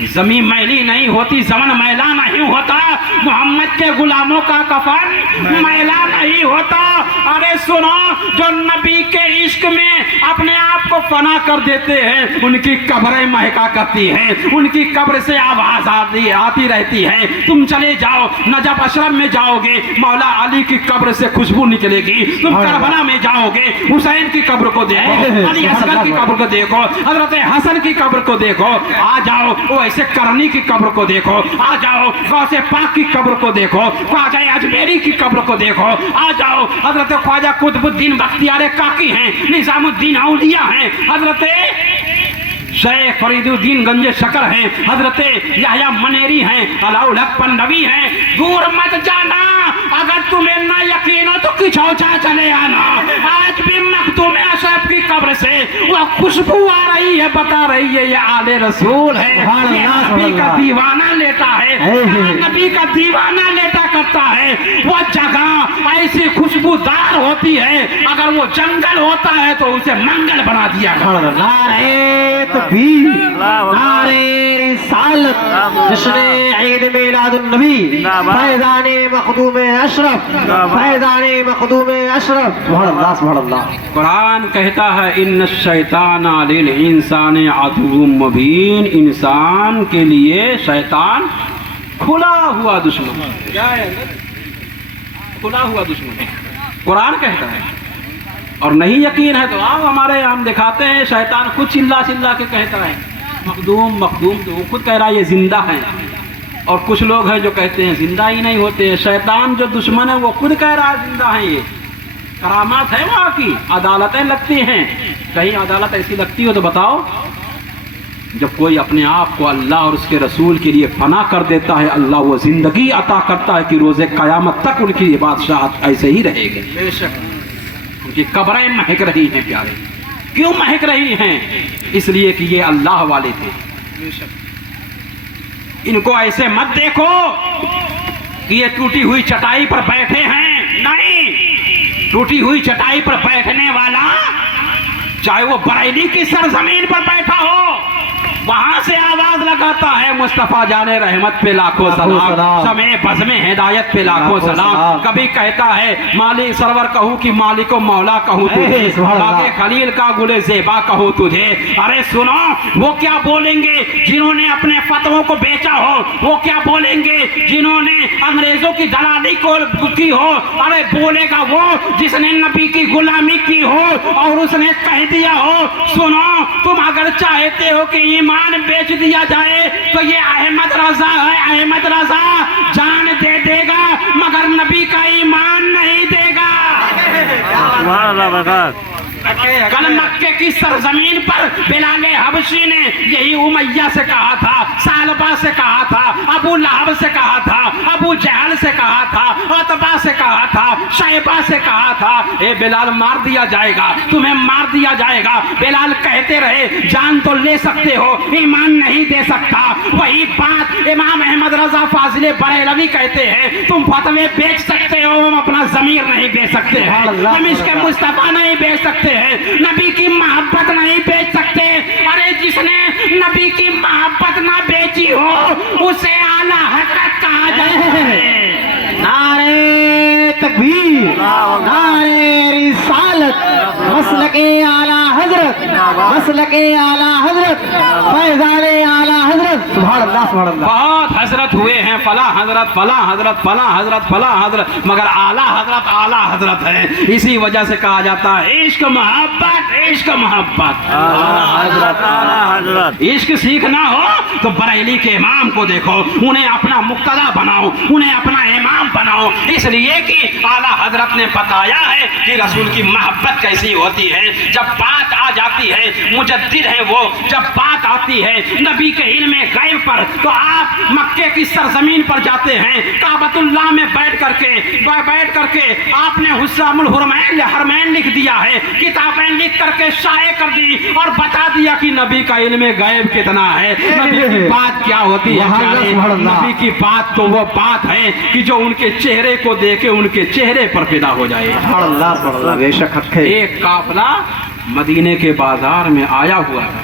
जमीन मैली नहीं होती, जमन मैला नहीं होता, मोहम्मद के गुलामों का कफन मैला नहीं होता। अरे सुनो, जो नबी के इश्क में अपने आप को फना कर देते हैं, उनकी कब्रें महका करती हैं, उनकी कब्र से आवाज आती रहती है। तुम चले जाओ नजफ अशरफ में जाओगे, मौला अली की कब्र से खुशबू निकलेगी। तुम करबला में जाओगे, हुसैन की कब्र को देखो, अली असगर की कब्र को देखो, हजरत हसन की कब्र को देखो, आ जाओ ऐसे करनी की कब्र को देखो, आ जाओ गौसे पाक की कब्र को देखो, ख्वाजा अजमेरी की कब्र को देखो, आ जाओ हजरत ख्वाजा कुतुबुद्दीन बख्तियार काकी हैं, निजामुद्दीन औलिया हैं, हजरत शेख फरीदुद्दीन गंजे शकर हैं, हजरत याह्या मनेरी हैं, अलाउल हक पन्नवी हैं। दूर मत जाना, अगर तुम्हें न यकीन हो तो किछौछा चले आना। आज भी मखदूम अशरफ की कब्र से वो खुशबू आ रही है, बता रही है ये आले रसूल है, ये नबी का दीवाना लेटा है, नबी का दीवाना लेटा करता है। वो जगह ऐसी खुशबूदार होती है, अगर वो जंगल होता है तो उसे मंगल बना दिया। नारे तकबीर, नारे रिसालत, जश्न ईद मिलादुन नबी, फैज़ान मखदूम अशरफ, फैज़ान मखदूम अशरफ। सुभान अल्लाह, सुभान अल्लाह। कुरान कहता है इन्न शैतान लिल इंसान अदुव्वुम मुबीन, इंसान के लिए शैतान खुला हुआ दुश्मन। क्या है? खुला हुआ दुश्मन कुरान कहता है। और नहीं यकीन है तो आप हमारे हम दिखाते हैं, शैतान खुद चिल्ला चिल्ला के कहता है मखदूम मखदूम, तो वो खुद कह रहा है ये जिंदा है। और कुछ लोग हैं जो कहते हैं जिंदा ही नहीं होते हैं। शैतान जो दुश्मन है वो खुद कह रहा है जिंदा है। ये करामात है वहाँ की, अदालतें लगती हैं। कहीं अदालत ऐसी लगती हो तो बताओ, जब कोई अपने आप को अल्लाह और उसके रसूल के लिए फना कर देता है, अल्लाह वो जिंदगी अता करता है कि रोज़े क़यामत तक उनकी ये बादशाहत ऐसे ही रहेगी। बेशक उनकी कब्रें महक रही हैं प्यारे। क्यों महक रही हैं? इसलिए कि ये अल्लाह वाले थे। इनको ऐसे मत देखो कि ये टूटी हुई चटाई पर बैठे हैं। नहीं, टूटी हुई चटाई पर बैठने वाला चाहे वो बरेली की सरजमीन पर बैठा हो, वहां से आवाज लगाता है मुस्तफा जाने रहमत पे लाखों सलाम, समय बज़्मे हिदायत पे लाखों सलाम। कभी कहता है मालिक सरवर कहूँ कि मालिको मौला कहूँ तुझे, बागे खलील का गुले ज़ेबा कहूँ तुझे। अरे सुनो, वो क्या बोलेंगे जिन्होंने अपने फतवों को बेचा हो, वो क्या बोलेंगे जिन्होंने अंग्रेजों की दलाली को की हो। अरे बोलेगा वो जिसने नबी की गुलामी की हो और उसने कह दिया हो सुनो तुम अगर चाहते हो कि ईमान बेच दिया जाए तो ये अहमद रजा है, अहमद रजा जान दे देगा मगर नबी का ईमान नहीं देगा। कल मक्के की सरजमीन पर बिलाले हबशी ने यही उमैया से कहा था, सालबा से कहा था, अबू लहब से कहा था, अबू जहल से कहा था, उतबा से कहा था, शैबा से कहा था ए बिलाल मार दिया जाएगा, तुम्हें मार दिया जाएगा। बिलाल कहते रहे जान तो ले सकते हो, ईमान नहीं दे सकता। वही बात इमाम अहमद रजा फाजिले बरेलवी कहते हैं, तुम फतवे बेच सकते हो, हम अपना जमीर नहीं बेच सकते हैं, हम इसके मुस्तफा नहीं बेच सकते हैं, नबी की मोहब्बत नहीं बेच सकते। अरे जिसने नबी की मोहब्बत ना बेची हो उसे आला हजरत कहा जाए। नारे तकबीर, नारे रिसालत, मसलके आला हजरत, मसलके आला हजरत, फैज़ाने आला हजरत। सुभान अल्लाह, सुभान अल्लाह। बहुत हजरत हुए हैं, फला हजरत, फला हजरत, फला हजरत, फला हजरत, मगर आला हजरत आला हजरत है। इसी वजह से कहा जाता है इश्क मोहब्बत, इश्क मोहब्बत, इश्क सीखना हो तो बरेली के इमाम को देखो, उन्हें अपना मुक्तदा बनाओ, उन्हें अपना इमाम बनाओ। इसलिए कि आला हजरत ने बताया है कि रसूल की मोहब्बत कैसी होती है। जब बात आ जाती है, मुजद्दिद है वो, जब बात आती है नबी के इल्म गैब पर, तो आप मक्के की सरजमीन पर जाते हैं, काबतुल्लाह में बैठ करके आपने हुस्सामुल हरमैन लिख दिया है, किताबें लिख करके शाये कर दी और बता दिया कि नबी का इल्म गैब कितना है, नबी की बात क्या होती है। नबी की बात तो वो बात है कि जो उनके चेहरे को देखे उनके चेहरे पर फिदा हो जाए। बेशक हक है। एक काफिला मदीने के बाजार में आया हुआ था।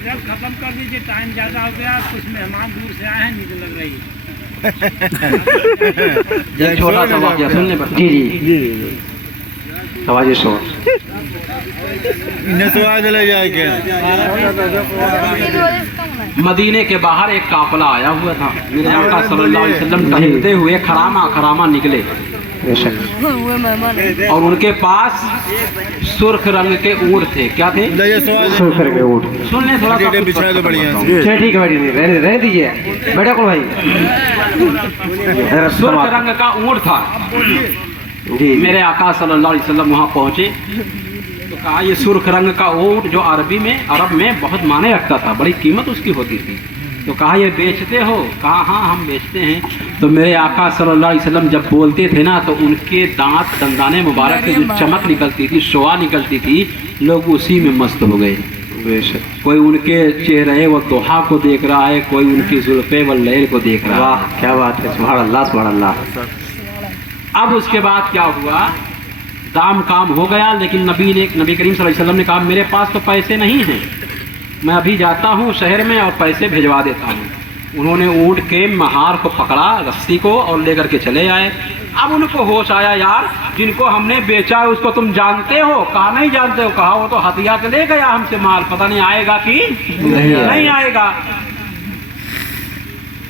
खत्म कर दीजिए, टाइम ज्यादा हो गया, कुछ मेहमान दूर से आए हैं, नींद लग रही है। एक छोटा सा वाक़या सुनने पर जी जी आवाज़ शोर मदीने के बाहर एक काफिला आया हुआ था। मेरे आका सल्लल्लाहु अलैहि वसल्लम टहलते हुए खरामा खरामा निकले। बेशक। और उनके पास सुर्ख रंग के ऊँट थे। क्या थे? सुर्ख रंग के ऊँट। सुन ले थोड़ा सा कुछ बिछाए तो बढ़िया। चलिए ठीक है, बैठिए, रहने दीजिए, बैठो कौन भाई। सुर्ख रंग का ऊँट था जी। मेरे आका सल्लल्लाहु अलैहि वसल्लम वहाँ पहुँचे तो कहा ये सुर्ख रंग का ऊँट जो अरब में बहुत माने रखता था, बड़ी कीमत उसकी होती थी। तो कहा ये बेचते हो? कहा हाँ हम बेचते हैं। तो मेरे आका सल्लल्लाहु अलैहि वसल्लम जब बोलते थे ना तो उनके दंदाने मुबारक से जो चमक निकलती थी, शोआ निकलती थी, लोग उसी में मस्त हो गए। बेशक। कोई उनके चेहरे व दोहा को देख रहा है, कोई उनकी जुल्फे व लैल को देख रहा है। वाह क्या बात है, सुभान अल्लाह सुभान अल्लाह। अब उसके बाद क्या हुआ, दाम काम हो गया, लेकिन नबी करीम सल्लल्लाहु अलैहि वसल्लम ने कहा मेरे पास तो पैसे नहीं हैं, मैं अभी जाता हूँ शहर में और पैसे भिजवा देता हूँ। उन्होंने ऊँट के महार को पकड़ा, रस्सी को, और लेकर के चले आए। अब उनको होश आया, यार जिनको हमने बेचा है उसको तुम जानते हो? कहा नहीं जानते हो। कहा वो तो हथिया के ले गया हमसे माल, पता नहीं आएगा कि नहीं आएगा।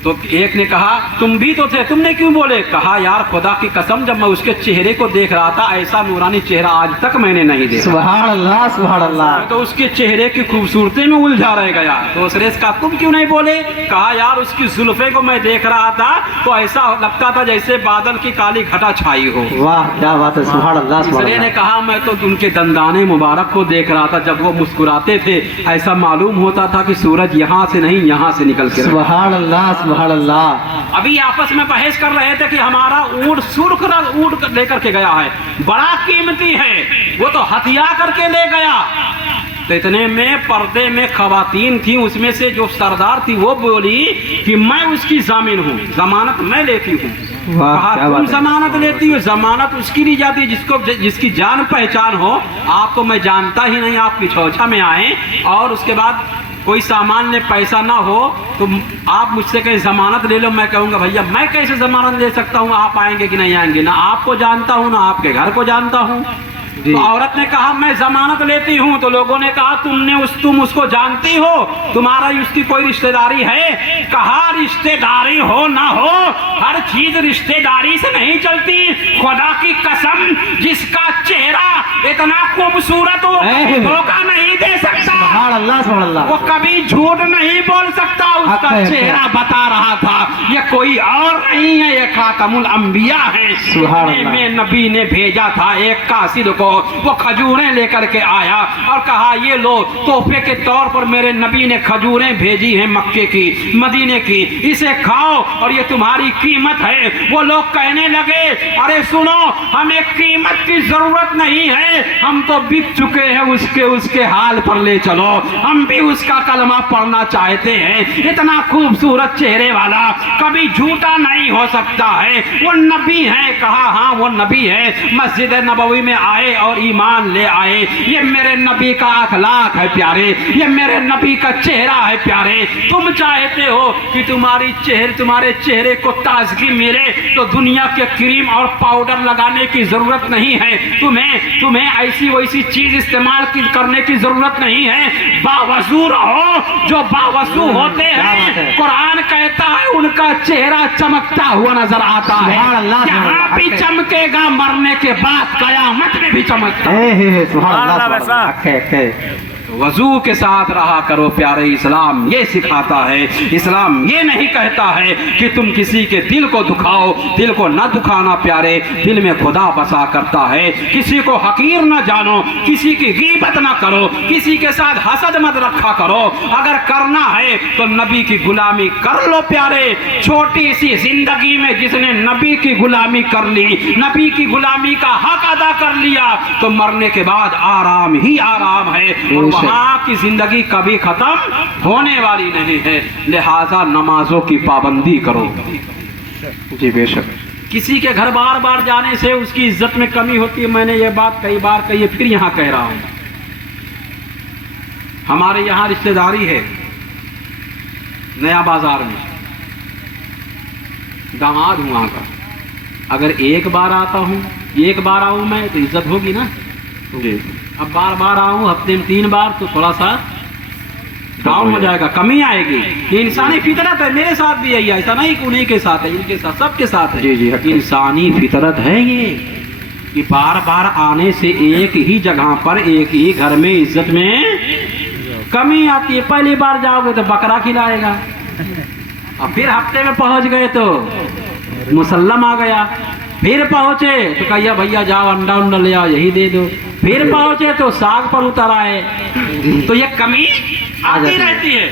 तो एक ने कहा तुम भी तो थे, तुमने क्यों बोले? कहा यार खुदा की कसम जब मैं उसके चेहरे को देख रहा था ऐसा नूरानी चेहरा आज तक मैंने नहीं देखा। सुभान अल्लाह सुभान अल्लाह। तो उसके चेहरे की खूबसूरती में उलझा रह गया। तो उस रेस का तुम क्यों नहीं बोले? कहा यार उसकी जुल्फे को मैं देख रहा था तो ऐसा लगता था जैसे बादल की काली घटा छाई हो। वाह क्या बात है, सुभान अल्लाह सुभान दूसरे ने अल्लाह। कहा मैं तो उनके दंदाने मुबारक को देख रहा था, जब वो मुस्कुराते थे ऐसा मालूम होता था कि सूरज यहाँ से नहीं यहाँ से निकल के। सुभान अल्लाह सुभान अल्लाह। अभी आपस में बहस कर रहे थे कि हमारा ऊँट सुर्ख रंग ऊँट लेकर के गया है, बड़ा कीमती है, वो तो हथिया करके ले गया। तो इतने में पर्दे में खवातीन थी, उसमें से जो सरदार थी वो बोली कि मैं उसकी जामिन हूँ, जमानत मैं लेती हूँ। कहा तुम जमानत लेती हो? जमानत उसकी ली जाती है जिसकी जान पहचान हो। आपको मैं जानता ही नहीं, आप पिछौछा में आए और उसके बाद कोई सामान्य पैसा ना हो तो आप मुझसे कहीं जमानत ले लो। मैं कहूँगा भैया मैं कैसे जमानत ले सकता हूँ, आप आएंगे कि नहीं आएंगे? ना आपको जानता हूँ ना आपके घर को जानता हूँ। तो औरत ने कहा मैं जमानत लेती हूँ। तो लोगों ने कहा तुम उसको जानती हो, तुम्हारा उसकी कोई रिश्तेदारी है? कहा रिश्तेदारी हो ना हो, हर चीज रिश्तेदारी से नहीं चलती। खुदा की कसम जिसका चेहरा इतना खूबसूरत हो धोखा नहीं दे सकता, सुभान अल्लाह सुभान अल्लाह। वो कभी झूठ नहीं बोल सकता। उसका चेहरा बता रहा था ये कोई और नहीं है, ये खातमुल अंबिया है। में नबी ने भेजा था एक कासिद को, वो खजूरें लेकर के आया और कहा ये लो तोहफे के तौर पर मेरे नबी ने खजूरें भेजी हैं मक्के की, मदीने की, इसे खाओ और ये तुम्हारी कीमत है। वो लोग कहने लगे अरे सुनो हमें कीमत की जरूरत नहीं है, हम तो बिक चुके हैं, उसके हाल पर ले चलो, हम भी उसका कलमा पढ़ना चाहते हैं। इतना खूबसूरत चेहरे वाला कभी झूठा नहीं हो सकता है, वो नबी है। कहा हाँ वो नबी है। मस्जिद नबवी में आए और ईमान ले आए। ये मेरे नबी का अखलाक है प्यारे, ये मेरे नबी का चेहरा है प्यारे। तुम चाहते हो कि तुम्हारे चेहरे को ताजगी मिले तो दुनिया के क्रीम और पाउडर लगाने की जरूरत नहीं है, तुम्हें ऐसी वैसी चीज इस्तेमाल करने की जरूरत नहीं है। बावजू रहो, जो बावजू होते हैं कुरान कहता है उनका चेहरा चमकता हुआ नजर आता है। यहाँ भी चमकेगा, मरने के बाद कयामत में भी चमकता है। सुभान अल्लाह। वजू के साथ रहा करो प्यारे। इस्लाम ये सिखाता है, इस्लाम ये नहीं कहता है कि तुम किसी के दिल को दुखाओ, दिल को न दुखाना प्यारे। दिल में खुदा बसा करता है। किसी को हकीर न जानो, किसी की गीबत न करो, किसी के साथ हसद मत रखा करो। अगर करना है तो नबी की गुलामी कर लो प्यारे। छोटी सी जिंदगी में जिसने नबी की गुलामी कर ली, नबी की गुलामी का हक अदा कर लिया, तो मरने के बाद आराम ही आराम है। वहाँ की जिंदगी कभी खत्म होने वाली नहीं है। लिहाजा नमाजों की पाबंदी करो। जी बेशक। किसी के घर बार बार जाने से उसकी इज्जत में कमी होती है। मैंने ये बात कई बार कही है, फिर यहाँ कह रहा हूँ। हमारे यहाँ रिश्तेदारी है नया बाजार में, दामाद हूँ वहाँ का। अगर एक बार आता हूँ, एक बार आऊँ मैं तो इज्जत होगी ना जी। अब बार बार आऊँ हफ्ते में 3 बार तो थोड़ा सा डाउन हो जाएगा, कमी आएगी। ये इंसानी फितरत है, मेरे साथ भी है, ऐसा नहीं कि उन्हीं के साथ है, इनके साथ सबके साथ है। जी जी, इंसानी फितरत है ये कि बार बार आने से एक ही जगह पर एक ही घर में इज्जत में कमी आती है। पहली बार जाओगे तो बकरा खिलाएगा, और फिर हफ्ते में पहुंच गए तो मुसल्लम आ गया, फिर पहुंचे तो कहिया भैया जाओ अंडा उंडा ले आओ, यही दे दो, फिर पहुंचे तो साग पर उतर आए। तो ये कमी आती रहती है।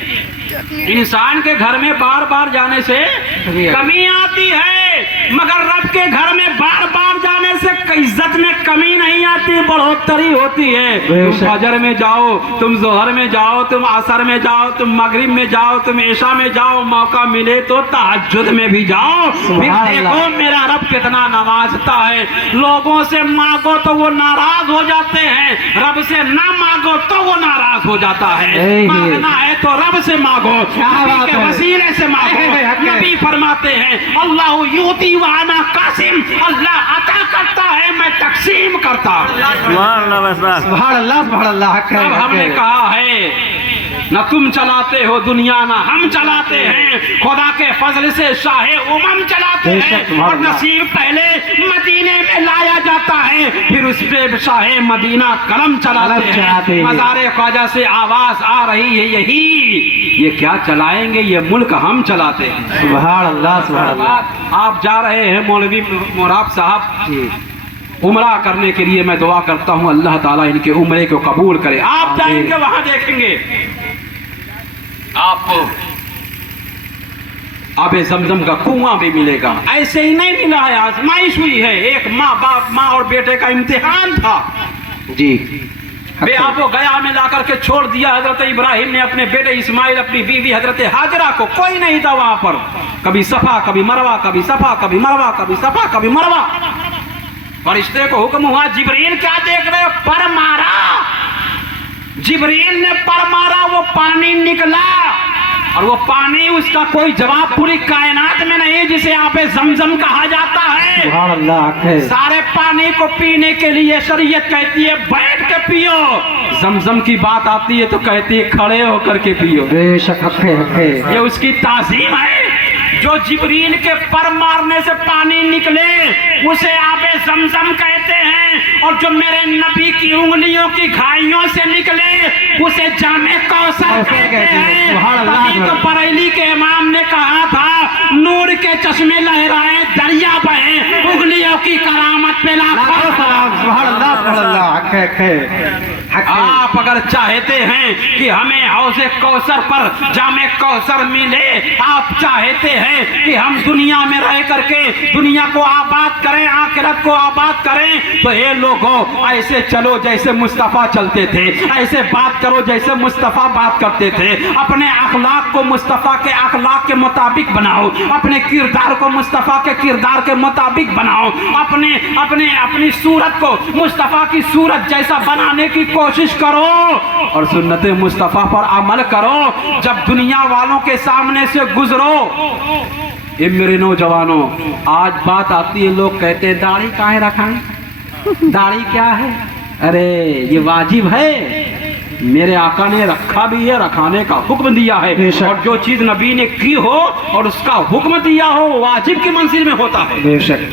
इंसान के घर में बार बार जाने से कमी आती है, मगर रब के घर में बार बार जाने से इज्जत में कमी नहीं आती, बढ़ोतरी होती है। तुम फजर में जाओ, तुम जोहर में जाओ, तुम असर में जाओ, तुम मगरिब में जाओ, तुम ईशा में जाओ, मौका मिले तो तहज्जुद में भी जाओ। फिर देखो मेरा रब कितना नवाजता है। लोगों से मांगो तो वो नाराज हो जाते हैं, रब से ना मांगो तो वो नाराज हो जाता है। मांगना है तो रब से मांगो, के वसीले से मांगो। नबी फरमाते हैं अल्लाह यूती व अना कासिम, अल्लाह अता करता है, मैं तकसीम करता हूँ। सुभान अल्लाह। अब हमने कहा है न तुम चलाते हो दुनिया, ना हम चलाते हैं, खुदा के फजल से शाहे उमम चलाते हैं। और नसीब पहले मदीने में लाया जाता है, फिर उस पे शाहे मदीना कलम चलाते हैं। मज़ारे ख्वाजा से आवाज आ रही है यही, ये क्या चलाएंगे, ये मुल्क हम चलाते हैं। सुभान अल्लाह। आप जा रहे हैं मौलवी मोराब साहब उमरा करने के लिए, मैं दुआ करता हूँ अल्लाह ताला इनके उम्रे को कबूल करे। आप जाएंगे वहां देखेंगे आपको आबे जमजम का कुआं भी मिलेगा। ऐसे ही नहीं मिला है, आजमाइश हुई है। एक माँ और बेटे का इम्तिहान था जी। वे आपको गया में लाकर के छोड़ दिया हजरत इब्राहिम ने अपने बेटे इस्माइल, अपनी बीवी हजरत हाजरा को। कोई नहीं था वहां पर, कभी सफा कभी मरवा, कभी सफा कभी मरवा, कभी सफा कभी मरवा। फरिश्ते को हुक्म हुआ जिब्रील क्या देख रहे हो, पर मारा। जिब्रील ने पर मारा, वो पानी निकला, और वो पानी उसका कोई जवाब पूरी कायनात में नहीं, जिसे आपे जमजम कहा जाता है। सुभान अल्लाह। सारे पानी को पीने के लिए शरीयत कहती है बैठ के पियो, जमजम की बात आती है तो कहती है खड़े होकर के पियो। बेशक है। ये उसकी ताजीम है। जो जिब्रील के पर मारने से पानी निकले उसे आबे जमजम कहते हैं, और जो मेरे नबी की उंगलियों की घाइयों से निकले उसे जामे कौसर कहते हैं। तभी तो बरेली के इमाम ने कहा था नूर के चश्मे लहराए दरिया बहे, उंगलियों की करामत पे लाखों सलाम। सुभान अल्लाह। आप अगर चाहते हैं कि हमें हौज़े कौसर पर जामे कौसर मिले, आप चाहते हैं कि हम दुनिया में रह करके दुनिया को आबाद करें, आखिरत को आबाद करें, तो ये लोगों ऐसे चलो जैसे मुस्तफ़ा चलते थे, ऐसे बात करो जैसे मुस्तफ़ा बात करते थे। अपने अखलाक को मुस्तफ़ा के अखलाक के मुताबिक बनाओ, अपने किरदार को मुस्तफ़ा के किरदार के मुताबिक बनाओ, अपनी सूरत को मुस्तफ़ा की सूरत जैसा बनाने की कोशिश करो, और सुन्नत मुस्तफ़ा पर अमल करो। जब दुनिया वालों के सामने से गुजरो, ये मेरे नौजवानों, आज बात आती है लोग कहते हैं दाढ़ी काहे रखाएं, दाढ़ी क्या है, अरे ये वाजिब है, मेरे आका ने रखा भी है, रखाने का हुक्म दिया है। और जो चीज नबी ने की हो और उसका हुक्म दिया हो वाजिब की मंजिल में होता है। बेशक।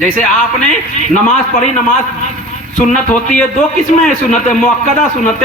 जैसे आपने नमाज पढ़ी, नमाज सुन्नत होती है, दो किस्में हैं, सुन्नत मुअक्कदा, सुन्नत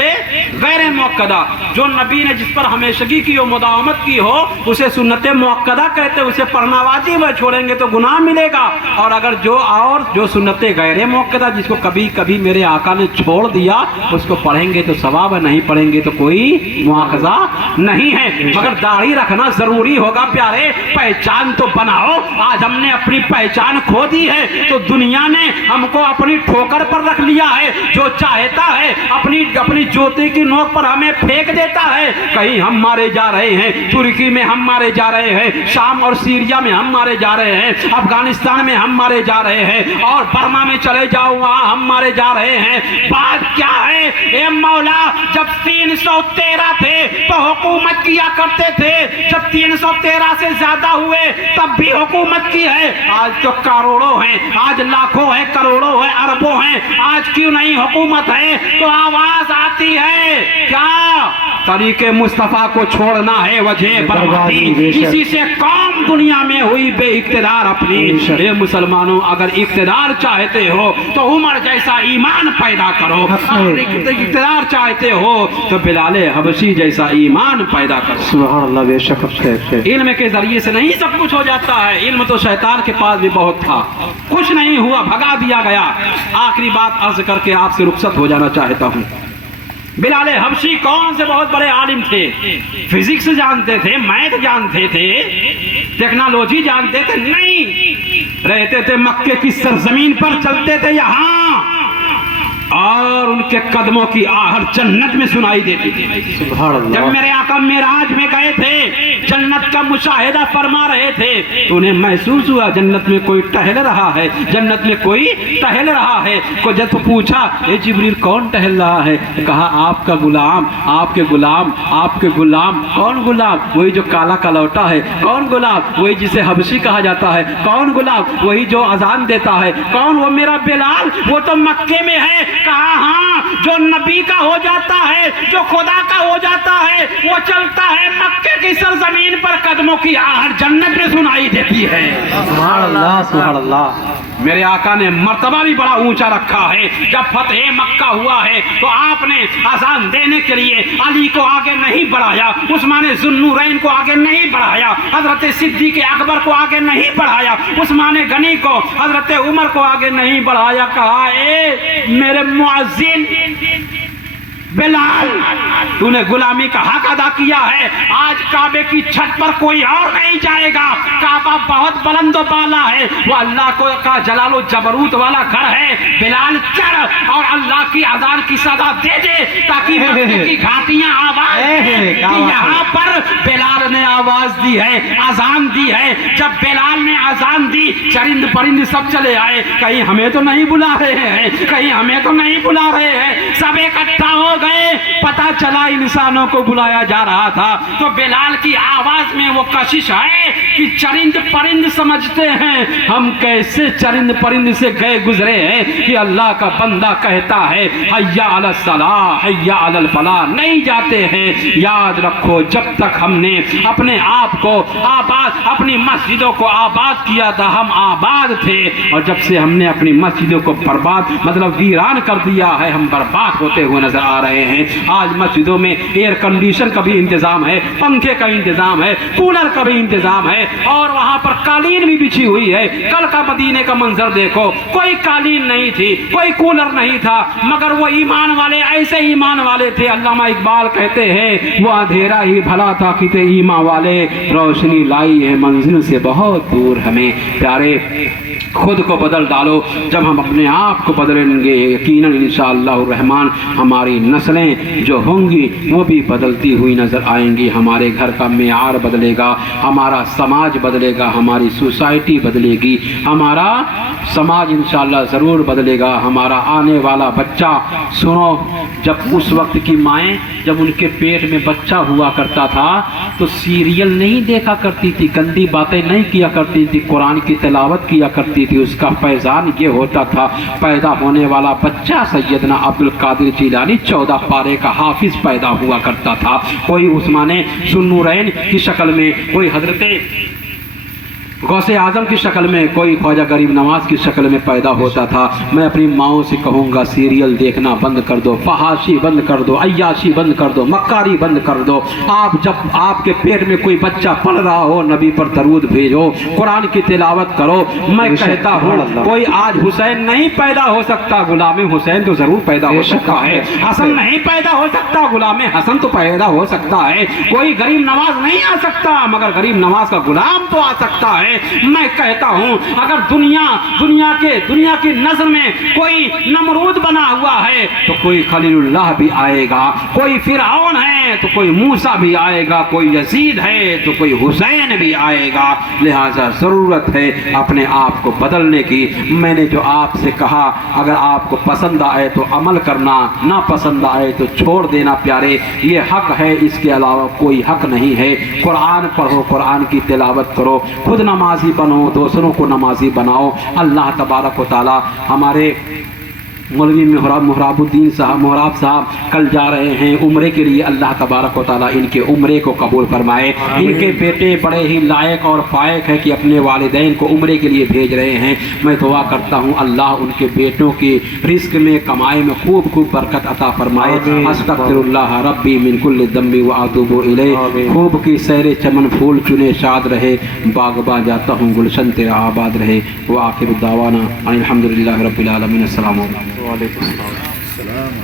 गैर मुअक्कदा। जो नबी ने जिस पर हमेशगी की हो, मुदावमत की हो, उसे सुन्नत मुअक्कदा कहते हैं, उसे पढ़ना वाजिब है, छोड़ेंगे तो गुनाह मिलेगा। और अगर जो सुन्नत गैर मुअक्कदा, जिसको कभी कभी मेरे आका ने छोड़ दिया, उसको पढ़ेंगे तो सवाब है, नहीं पढ़ेंगे तो कोई मुआखजा नहीं है। मगर दाढ़ी रखना जरूरी होगा प्यारे, पहचान तो बनाओ। आज हमने अपनी पहचान खो दी है तो दुनिया ने हमको अपनी ठोकर पर रख लिया है। जो चाहता है अपनी ज्योति की नोक पर हमें फेंक देता है। कहीं हम मारे जा रहे हैं, तुर्की में हम मारे जा रहे हैं, शाम और सीरिया में हम मारे जा रहे हैं, अफगानिस्तान में हम मारे जा रहे हैं, और बर्मा में चले जाओ वहां हम मारे जा रहे हैं। बात क्या है, ए मौला, जब 313 थे तो हुकूमत किया करते थे, जब 313 से ज्यादा हुए तब भी हुकूमत की है। आज तो करोड़ों हैं, आज लाखों है, करोड़ों है, अरबों हैं, आज क्यों नहीं हुकूमत है? तो आवाज आती है क्या तरीके मुस्तफ़ा को छोड़ना है वजह बर्बादी, इसी से कौम दुनिया में हुई बेइख्तियार अपनी। हे मुसलमानों, अगर इख्तियार चाहते हो तो उमर जैसा ईमान पैदा करो, अगर इख्तियार चाहते हो तो बिलाल हबशी जैसा ईमान पैदा करो। सुभान अल्लाह, बेशक। इल्म के जरिए से नहीं सब कुछ हो जाता है। इल्म तो शैतान के पास भी बहुत था, कुछ नहीं हुआ, भगा दिया गया। आखिरी बात अर्ज करके आपसे रुखसत हो जाना चाहता हूँ। बिलाल हबशी कौन से बहुत बड़े आलिम थे, फिजिक्स जानते थे, मैथ जानते थे, टेक्नोलॉजी जानते थे नहीं, रहते थे मक्के की सरजमीन पर, चलते थे यहाँ और उनके कदमों की आहट जन्नत में सुनाई देती थी। सुभान अल्लाह। जब मेरे आका मेराज में गए थे, जन्नत का मुशाहिदा फरमा रहे थे, तो उन्हें महसूस हुआ जन्नत में कोई टहल रहा है, जन्नत में कोई टहल रहा है। को जब पूछा, ए जिब्रील कौन टहल रहा है? कहा आपका गुलाम, आपके गुलाम, आपके गुलाम। कौन गुलाम? वही जो काला कलौटा है। कौन गुलाम? वही जिसे हबशी कहा जाता है। कौन गुलाम? वही जो अजान देता है। कौन? वो मेरा बिलाल, वो तो मक्के में है। कहा हाँ, जो नबी का हो जाता है, जो खुदा का हो जाता है, वो चलता है मक्के की सरजमीन पर, कदमों की आहट जन्नत में सुनाई देती है। सुभान अल्लाह, सुभान अल्लाह। मेरे आका ने मर्तबा भी बड़ा ऊंचा रखा है। जब फतेह मक्का हुआ है तो आपने अजान देने के लिए अली को आगे नहीं बढ़ाया, उस्मान जुन्नूरैन को आगे नहीं बढ़ाया, हजरत सिद्दीक अकबर को आगे नहीं बढ़ाया, उस्मान गनी को, हजरत उमर को आगे नहीं बढ़ाया। कहा ए मेरे मुअज्जिन बिलाल, तूने गुलामी का हक अदा किया है। आज काबे की छत पर कोई और नहीं जाएगा। काबा बहुत बुलंद बाला है, वो अल्लाह को का जलालो जबरूत वाला घर है। बिलाल चढ़ और अल्लाह की अजान की सदा दे दे, ताकि मक्के की घाटियां आवाज कि यहाँ पर बिलाल ने आवाज दी है, अजान दी है। जब बिलाल ने अजान दी, चरिंद परिंद सब चले आए। कहीं हमें तो नहीं बुला रहे हैं, कहीं हमें तो नहीं बुला रहे हैं। सब इकट्ठा हो गए, पता चला इंसानों को बुलाया जा रहा था। तो बिलाल की आवाज में वो कशिश है कि चरिंद परिंद समझते हैं हम कैसे चरिंद परिंद से गए गुजरे हैं कि अल्लाह का बंदा कहता है हय्या अलल सलाह हय्या अलल फलाह, नहीं जाते हैं। याद रखो, जब तक हमने अपने आप को आबाद, अपनी मस्जिदों को आबाद किया था, हम आबाद थे, और जब से हमने अपनी मस्जिदों को बर्बाद मतलब वीरान कर दिया है, हम बर्बाद होते हुए नजर आ रहे हैं। आज मस्जिदों में एयर कंडीशन का भी इंतजाम है, पंखे का इंतजाम है, कूलर का भी इंतजाम है, और वहां पर कालीन भी बिछी हुई है। कल का मदीने का मंजर देखो, कोई कालीन नहीं थी, कोई कूलर नहीं था, मगर वो ईमान वाले ऐसे ईमान वाले थे। अल्लामा इकबाल कहते हैं वो अंधेरा ही भला था कि ते ईमान वाले, रोशनी लाई है मंजिल से बहुत दूर हमें। प्यारे, खुद को बदल डालो। जब हम अपने आप को बदलेंगे, यकीनन इंशाअल्लाह रहमान हमारी नस्लें जो होंगी वो भी बदलती हुई नज़र आएंगी। हमारे घर का मेयार बदलेगा, हमारा समाज बदलेगा, हमारी सोसाइटी बदलेगी, हमारा समाज इंशाअल्लाह ज़रूर बदलेगा। हमारा आने वाला बच्चा, सुनो, जब उस वक्त की माएँ जब उनके पेट में बच्चा हुआ करता था तो सीरियल नहीं देखा करती थी, गंदी बातें नहीं किया करती थी, कुरान की तिलावत किया करती थी। उसका फैजान ये होता था, पैदा होने वाला बच्चा सैयदना अब्दुल कादिर जिलानी 14 पारे का हाफिज पैदा हुआ करता था। कोई उस्माने सुन्नूरैन की शक्ल में, कोई हजरत गौसे आजम की शक्ल में, कोई ख्वाजा गरीब नवाज की शक्ल में पैदा होता था। मैं अपनी माओं से कहूँगा सीरियल देखना बंद कर दो, फहाशी बंद कर दो, अय्याशी बंद कर दो, मक्कारी बंद कर दो। आप जब आपके पेट में कोई बच्चा पढ़ रहा हो, नबी पर दरूद भेजो, कुरान की तिलावत करो। मैं कहता हूँ कोई आज हुसैन नहीं पैदा हो सकता, गुलाम हुसैन तो जरूर पैदा हो सकता है। हसन नहीं पैदा हो सकता, गुलाम हसन तो पैदा हो सकता है। कोई गरीब नवाज नहीं आ सकता, मगर गरीब नवाज का गुलाम तो आ सकता है। मैं कहता हूं अगर दुनिया की नजर में कोई नमरूद बना हुआ है तो कोई खलीलुल्लाह भी आएगा, कोई फिरौन है तो कोई मूसा भी आएगा, कोई यजीद है तो कोई हुसैन भी आएगा। लिहाजा जरूरत है अपने आप को बदलने की। मैंने जो आपसे कहा, अगर आपको पसंद आए तो अमल करना, ना पसंद आए तो छोड़ देना। प्यारे, ये हक है, इसके अलावा कोई हक नहीं है। कुरान पढ़ो, कुरान की तिलावत करो, खुद नमाजी बनो, दूसरों को नमाजी बनाओ। अल्लाह तबारक व तआला हमारे मौलवी मुहराबुद्दीन साहब मुहराब साहब कल जा रहे हैं उम्रे के लिए। अल्लाह तबारक व तआला इनके उम्रे को कबूल फरमाए। इनके बेटे बड़े ही लायक और फायक है कि अपने वालिदैन को उम्रे के लिए भेज रहे हैं। मैं दुआ करता हूँ अल्लाह उनके बेटों की रिस्क में कमाई में खूब खूब बरकत अता फरमाए। अस्तगफिरुल्लाह रब्बी मिन कुल्लि दम्बि व अतूबु इलैह। खूब की सैरे चमन फूल चुने शाद रहे, बागबा जाता हूँ गुलशन तेरा आबाद रहे। व आखिर दावाना अनिल हम्दुलिल्लाहि रब्बिल आलमीन। अस्सलामु अलैकुम।